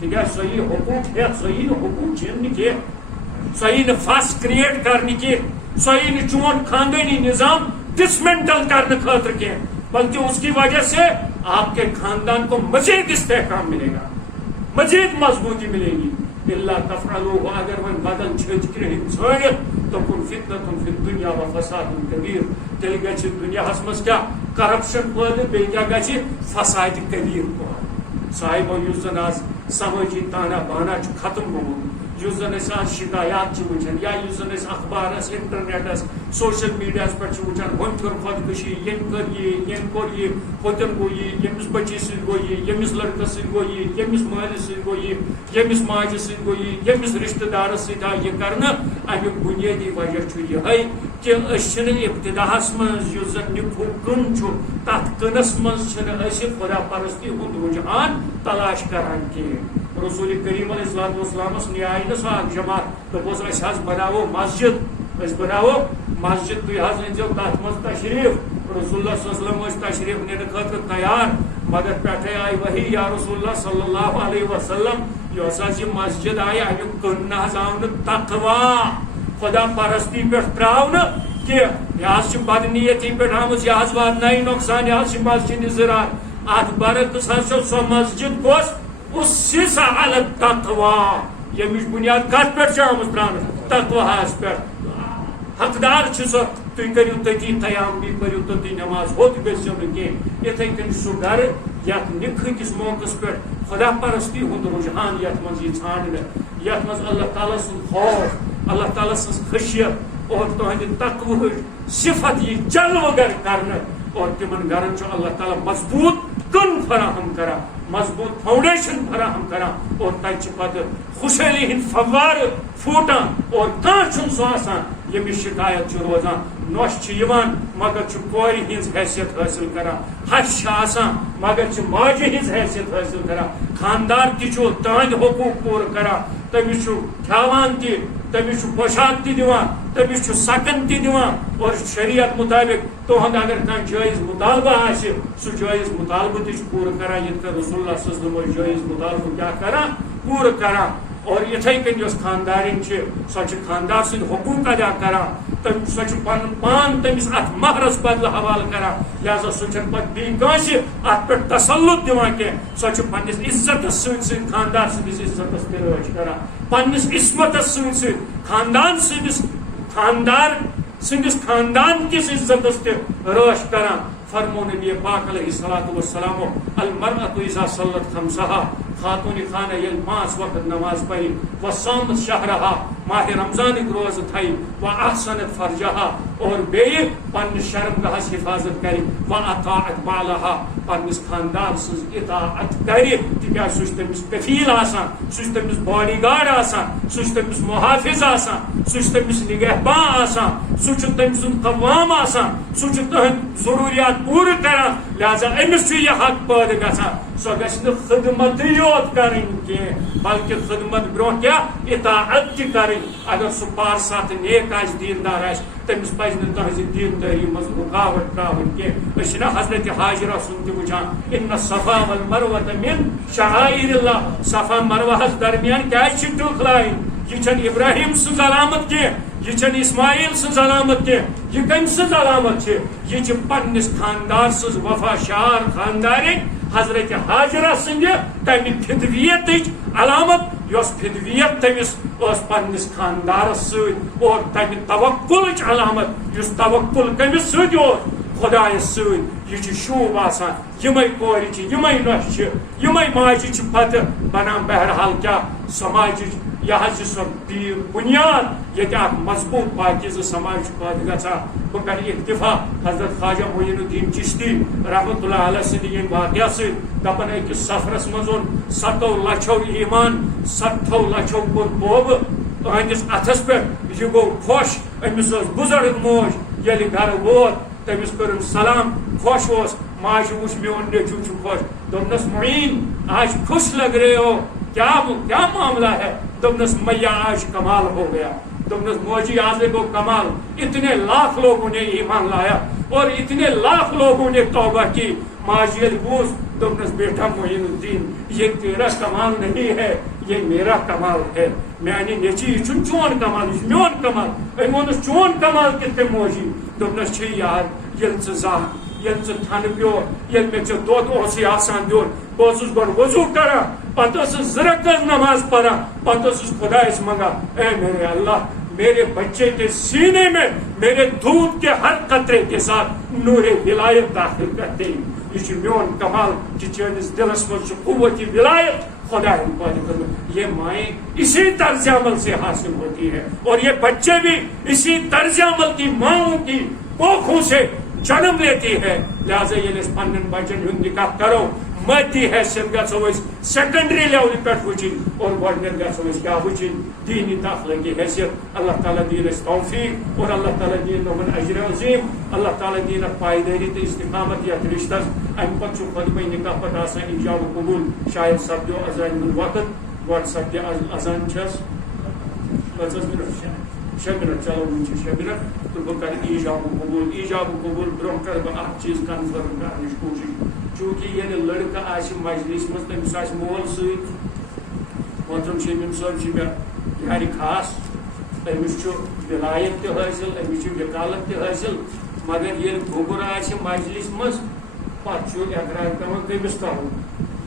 تکیاز صحیح حقوق ہے صحیح حقوق چھین کی صحیح فس کریٹ کرنے کی صحیح چون خاندانی نظام ڈسمنٹل کرنے خاطر کی بلکہ اس کی وجہ سے آپ کے خاندان کو مزید استحکام ملے گا مزید مضبوطی ملے گی اللہ تفعلوه اگر من بدل چھج کرہم ژھٲنِتھ تکن فتنة فی الدنیا و فساد کبیر تیل گژھِ دنیاہس منٛز کیٛاہ کرپشن پٲدٕ بیٚیہِ کیٛاہ گژھِ فساد کبیر پٲدٕ صاحبو یُس زن آز سمٲجی تانا بانا چھُ ختم گوٚمُت یُس زن أسۍ آز شکایات چھِ وٕچھان یا یُس زن أسۍ اخبارس انٹرنیٹس سوشل میڈیاہس پٮ۪ٹھ چھِ وٕچھان ہُمۍ کٔر خودکشی ییٚمۍ کٔر یہِ ییٚمۍ کوٚر یہِ ہوٚتٮ۪ن گوٚو یہِ ییٚمِس بچی سۭتۍ گوٚو یہِ ییٚمِس لڑکس سۭتۍ گوٚو یہِ ییٚمِس مٲلِس سۭتۍ گوٚو یہِ ییٚمِس ماجہِ سۭتۍ گوٚو یہِ ییٚمِس رشتہٕ دارس سۭتۍ آو یہِ کرنہٕ امیُک بُنیٲدی وجہ چھُ یِہوٚے کہ أسۍ چھِنہٕ ابتداہس منٛز یُس زن نکاحُک کٕن چھُ تتھ کٕنس منٛز چھِنہٕ أسۍ خدا پرستی ہُنٛد رجحان تلاش کران کینٛہہ رسول کریم علیہ الصلوۃ والسلامس نیاے نہ سۄ اکھ جماعت دوٚپُس أسۍ حظ بناوو مسجد أسۍ بناوو مسجد تُہۍ حظ أنزیو تتھ منٛز تشریف رسول اللہ صلی اللہ علیہ وسلم ٲسۍ تشریف نِنہٕ خٲطرٕ تیار مگر پٮ۪ٹھے آیہِ وحی یا رسول اللہ صلی اللہ علیہ وسلم یۄس حظ یہِ مسجد آیہِ امیُک کٕن نہ حظ آو نہٕ تقوا خدا پرستی پٮ۪ٹھ تراونہٕ کینٛہہ یہِ حظ چھِ بدنیتی پٮ۪ٹھ آمٕژ یہِ حظ واتنایہِ نۄقصان یہِ حظ چھِ مسجد زِرار اتھ برعکس حظ چھِ سۄ مسجد کۄس اسس علی التقوا ییٚمِچ بنیاد کتھ پٮ۪ٹھ چھِ آمٕژ تراونہٕ تقواہس پٮ۪ٹھ حقدار چھِ سۄ تُہۍ کٔرِو تٔتی قیام بیٚیہِ پٔرِو تٔتی نٮ۪ماز ہوٚت گٔژھِو نہٕ کینٛہہ یِتھے کٔنۍ چھُ سُہ گرٕ یتھ نکاح کِس موقعس پٮ۪ٹھ خدا پرستی ہُنٛد رجحان یتھ منٛز یہِ ژھانڈنہٕ یتھ منٛز اللہ تعالیٰ سُنٛد خوف اللہ تعالیٰ سٕنٛز خشیت اور تُہنٛدِ تقوہٕچ صفت یہِ جلوٕ گر کرنہٕ اور تمن گرن چھُ اللہ تعالیٰ مضبوط کن فراہم کران مضبوط فاؤنڈیشن فراہم کران اور تتہِ چھِ پتہٕ خوشحٲلی ہٕنٛدۍ فوارٕ پھوٹان اور کانٛہہ چھُنہٕ سُہ آسان ییٚمِس شکایت چھِ روزان نۄش چھِ یِوان مگر چھُ کورِ ہٕنٛز حیثیت حٲصِل کران ہش چھِ آسان مگر چھِ ماجہِ ہٕنٛز حیثیت حٲصِل کران خاندار تہِ چھُ تہنٛدِ حقوٗق پوٗرٕ کران تٔمِس چھُ کھٮ۪وان تہِ تٔمِس چھُ پوشاک تہِ دِوان تٔمِس چھُ سکن تہِ دِوان اور شریعت مطابق تُہُنٛد اگر کانٛہہ جٲیز مطالبہٕ آسہِ سُہ جٲیز مطالبہٕ تہِ چھُ پوٗرٕ کران یِتھ کٔنۍ رسول اللہ صلی اللہ علیہ وسلم جٲیز مطالبہٕ کیٛاہ کران پوٗرٕ کران اور یِتھے کٔنۍ یۄس خاندارِنۍ چھِ سۄ چھِ خاندار سٕنٛدۍ حقوٗق ادا کران سۄ چھِ پنُن پان تٔمِس اتھ مہرس بدلہٕ حوالہٕ کران لہذا سۄ چھنہٕ پتہٕ بیٚیہِ کٲنٛسہِ اتھ پٮ۪ٹھ تسلط دِوان کینٛہہ سۄ چھِ پننِس عزتس سۭتۍ سۭتۍ خاندار سٕنٛدِس عزتس تہِ رٲچھ کران پننِس عصمتس سۭتۍ سۭتۍ خاندان سٕنٛدِس خاندار سندس خاندان کس عزت رٲچھ کران. فرمو نبی پاک علیہ الصلوۃ والسلام المرأۃ اذا صلت خمسها خاتون خانہ یل 5 وقت نماز پڑھی وصامت شہرها ماہ رمضان روز تھائی واحسنت فرجها اور بیٚیہِ پننس شرمگاہس حفاظت کری واطاعت بالها پننس خاندان سٕنٛز اطاعت کری تِکیٛازِ سُہ چھُ تٔمِس کفیل آسان سُہ چھُ تٔمِس باڈی گارڈ آسان سُہ چھُ تٔمِس محافظ آسان سُہ چھُ تٔمِس نگہبان آسان سُہ چھُ تٔمۍ سُنٛد قوام آسان سُہ چھُ تُہنٛد ضروٗریات پوٗرٕ کران لہذا أمِس چھُ یہِ حق پٲدٕ گژھان سۄ گژھِ نہٕ خدمتٕے یوت کرٕنۍ کینٛہہ بلکہِ خدمت برونٛہہ کیٛاہ اطاعت تہِ کرٕنۍ. اگر سُہ پارسا تہٕ نیک آسہِ دیندار آسہِ تٔمِس پزِ نہٕ تُہنٛزِ دیندٲری منٛز رُکاوٹ ترٛاوٕنۍ کینٛہہ. أسۍ چھِنہ حضرت حاجرہ سُنٛد تہِ وٕچھان اِنَّ الصفا والمروة من شعائر اللہ. صفا مروہس درمیان کیٛازِ چھِ ٹٕکھ لاگٕنۍ؟ یہ چھنہٕ ابراہیم سٕنٛز علامت کینٛہہ یہ چھنہٕ اسماعیل سٕنٛز علامت کینٛہہ یہ کٔمۍ سٕنٛز علامت چھِ؟ یہ چھِ پننس خاندان سٕنٛز وفاشار خاندارٕنۍ حضرت حاجرہ سٕنٛدِ تمہِ فدویتٕچ علامت یۄس فدویت تٔمِس ٲس پننس خاندارس سۭتۍ اور تمہِ توکُلٕچ علامت یُس توکُل کٔمِس سۭتۍ اوس؟ خدایس سۭتۍ. یہ چھُ شوٗب آسان یِمے کورِ چھِ یِمے نۄشہِ چھِ یِمے ماجہِ چھِ پتہٕ بنان بہرحال کیٛاہ سماجٕچ یہ حظ سۄ بنیاد ییٚتہِ اکھ مضبوٗط پاکیزٕ سماج چھُ پٲدٕ گژھان. بہٕ کرٕ اکتفا حضرت خواجہ معین الدین چشتی رحمتہ اللہ علیہ سٕنٛدِ ییٚمہِ واقعہ سۭتۍ دپان أکِس سفرس منٛز اوٚن 7 لچھو ایمان 7 لچھو کوٚر توبہٕ أہنٛدِس اتھس پٮ۪ٹھ یہِ گوٚو خۄش. أمِس ٲس بُزرگ موج ییٚلہِ گرٕ ووت تٔمِس کٔرٕم سلام خۄش اوس. ماجہِ وٕچھ میون نیٚچوٗ چھُ خۄش دوٚپنس معین آج خوش لگ رہے ہو کیا معاملہ ہے؟ دوپنس میاں آج کمال ہو گیا. دوپنس موجی آج گو کمال اتنے لاکھ لوگوں نے ایمان لایا اور اتنے لاکھ لوگوں نے توبہ کی. ماجی بوس دوپنس بیٹا معین الدین یہ تیرا کمال نہیں ہے یہ میرا کمال ہے. میانی نیچی یہ چھُنہٕ چون کمال یہ میون کمال. أمۍ ووٚنُس چون کمال کِتھ کٔنۍ موجی؟ دوپنس چھِ یار ییٚلہِ ژٕ زاہ ییٚلہِ ژٕ تھنہٕ پیوٚو ییٚلہِ مےٚ ژےٚ دۄد اوسُے آسان دیُن بہٕ اوسُس گۄڈٕ وضوٗ کران پتہٕ ٲسٕس 2 رکعت نماز پڑھان پتہٕ ٲسٕس خدایس منگان اے میرے اللہ میرے بچے کے سینے میں میرے دودھ کے ہر قطرے کے ساتھ نور ولایت داخل کر دے. یہ چھُ میون کمال کہ چٲنِس دلس منٛز چھُ قوت ولایت خدا پٲدٕ کٔرمٕژ. یہ مائیں اسی طرز عمل سے حاصل ہوتی ہے اور یہ بچے بھی اسی طرز عمل کی ماؤں کی کوکھوں سے جنم لیتی ہے. لہذا ییٚلہِ أسۍ پننٮ۪ن بچن ہُنٛد نکاح کرو مادی حیثیت گژھو أسۍ سیکنڈری لیولہِ پٮ۪ٹھ وٕچھِنۍ اور گۄڈٕنیتھ گژھو أسۍ کیٛاہ وٕچھِنۍ دیٖنی تہٕ اخلٲقی حیثیت. اللہ تعالیٰ دِیِن اَسہِ توفیٖق اور اللہ تعالیٰ دِیِن یِمن اجر عظیٖم. اللہ تعالیٰ دِیِن اَتھ پایدٲری تہٕ استقامت یتھ رشتس. امہِ پتہٕ چھُ خطبہ نکاح پتہٕ آسان ایجاب قبوٗل. شاید سپدیو اذانہِ ہُنٛد وقت گۄڈٕ سپدِ اذان چھس کٔژَس منٹ 6 منٹ چلو وٕنۍ چھِ 6 منٹ تہٕ بہٕ کرٕ ایجاب قبوٗل. ایجاب قبوٗل برونٛہہ کرٕ بہٕ اکھ چیٖز کنفرم کرنٕچ کوٗشش. چوٗنٛکہِ ییٚلہِ لڑکہٕ آسہِ مجلس منٛز تٔمِس آسہِ مول سۭتۍ. محترم شمیٖم صٲب چھِ مےٚ یارِ خاص أمِس چھُ ولایت تہِ حٲصِل أمِس چھِ وکالت تہِ حٲصِل مگر ییٚلہِ گوٚبُر آسہِ مجلس منٛز پتہٕ چھُ اقرار پیٚوان کٔمِس کرُن؟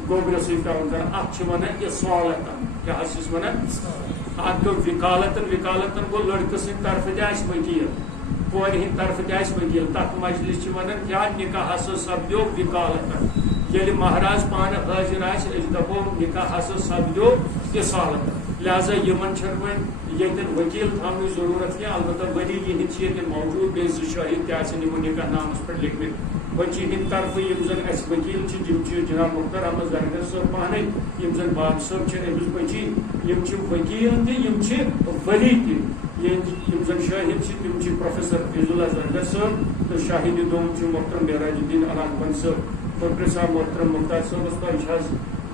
گوٚبرٕ سۭتۍ پیٚوان کرُن. اتھ چھِ ونان اصالتن. کیٛاہ حظ چھِس ونان؟ اتھ گوٚو وکالتن. وکالتن گوٚو لڑکہٕ سٕنٛدِ طرفہٕ تہِ آسہِ وکیٖل کورِ ہٕنٛدِ طرفہٕ تہِ آسہِ وکیٖل. تتھ مجلس چھِ ونان کیٛاہ نکاح ہسا سپدیو وکالتن. ییٚلہِ مہراز پانہٕ حٲضِر آسہِ أسۍ دپو نکاح ہسا سپدیو اصالتن. لہذا یِمن چھنہٕ وۄنۍ ییٚتٮ۪ن وکیٖل تھاونٕچ ضروٗرت کینٛہہ. البتہ ولی ہِنٛدۍ چھِ ییٚتٮ۪ن موجوٗد بیٚیہِ 2 شٲہِد تہِ آسن یِمو نکاح نامس پٮ۪ٹھ لیکھمٕتۍ. بچی ہٕنٛدۍ طرفہٕ یِم زن اَسہِ وکیٖل چھِ تِم چھِ جناب مختار احمد زرگر صٲب پانے. یِم زن باب صٲب چھِ أمِس بچی یِم چھِ وکیٖل تہِ یِم چھِ ولی تہِ. یِم زن شٲہِد چھِ تِم چھِ پروفیسر فیض اللہ زرگر صٲب تہٕ شاہِدِ دوم چھُ محترم معراج الدین علاق بند صٲب. ڈاکٹر صاحب محترم مختار صٲبس تۄہہِ چھِ حظ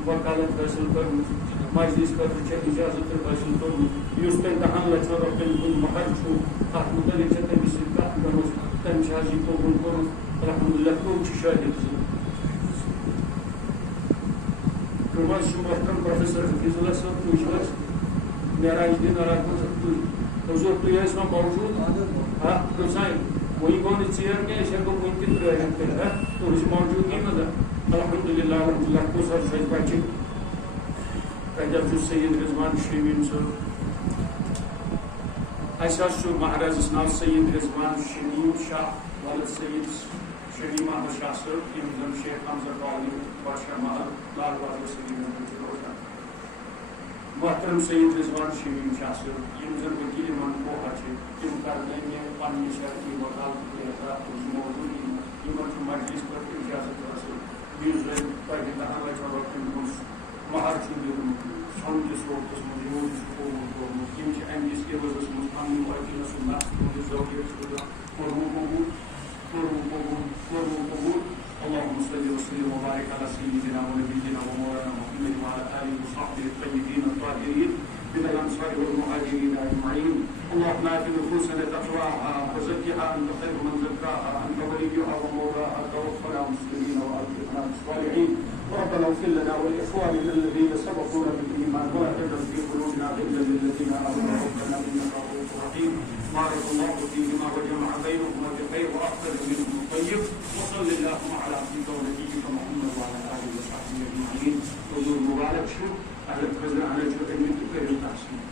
وکالت حٲصِل کٔرمٕژ مجلس خٲطرٕ چھِ اجازت تہِ حٲصِل کوٚرمُت. یُس تۄہہِ 10 لچھن رۄپین ہُنٛد مہر چھُ اتھ متعلق چھےٚ تٔمِس سۭتۍ کتھ گٔمٕژ تٔمۍ چھِ حظ یہِ قبوٗل کوٚرمُت. الحمدللہ کٕم چھِ شٲہِد زٕ؟ کٕم حظ چھِ محترم پروفیسر حفیظ اللہ صٲب تُہۍ چھِو حظ معراج الدین علاق بند صٲب تُہۍ حضور تُہۍ ٲسوا موجوٗد؟ ہا کۭژاہ وۄنۍ گوٚو نہٕ ژیر کینٛہہ أسۍ ہٮ۪کو وُنہِ تہِ ترٛٲوِتھ کٔرِتھ. تُہٕنٛز موجوٗدگی منٛز الحمدللہ الحمدللہ. کُس حظ چھُ اَسہِ بچہِ؟ تتہِ حظ چھُ سید رضوان شمیٖم صٲب اسہ مہارازس ناو سید رضوان شمیم شاہ ولد سید شمیم احمد شاہ صاحب یم زن شیخ حمزہ کالونی بادشاہ محل لال بازار سری نگر روزان محترم سید رضوان شمیم شاہ صاحب یم زن وکیل منقوہ تم کرنے پنہ شرعی وکالت کے احترام موجود یمن مجلس پر اجازت حاصل یہ زن تہ 10 لچھ رۄپین مہر دیت سون کس وقتس مجھ قبول کورمت امس عوضس مز پنہ وکیل سن نقص ذریعہ قبول اللهم صل وسلم وبارك على سيدنا ونبينا ومولانا محمد وعلى اله وصحبه الطيبين الطاهرين من الانصار والمهاجرين اجمعين اللهم ات نفوسنا تقواها وزكها انت خير من زكاها انت وليها ومولاها توفنا مسلمين والحقنا بالصالحين ربنا اغفر لنا ولاخواننا الذين سبقونا بالايمان ولا تجعل في قلوبنا غلا للذين امنوا ربنا انك رؤوف رحيم بارك الله فيهما وجمع بينهما بخير وافضل منهم الطيب وصل اللهم على عبدك ونبيك محمد وعلى اله وصحبه اجمعين حضور مبارك شو على الفزع على الجهد من تكرر التحسين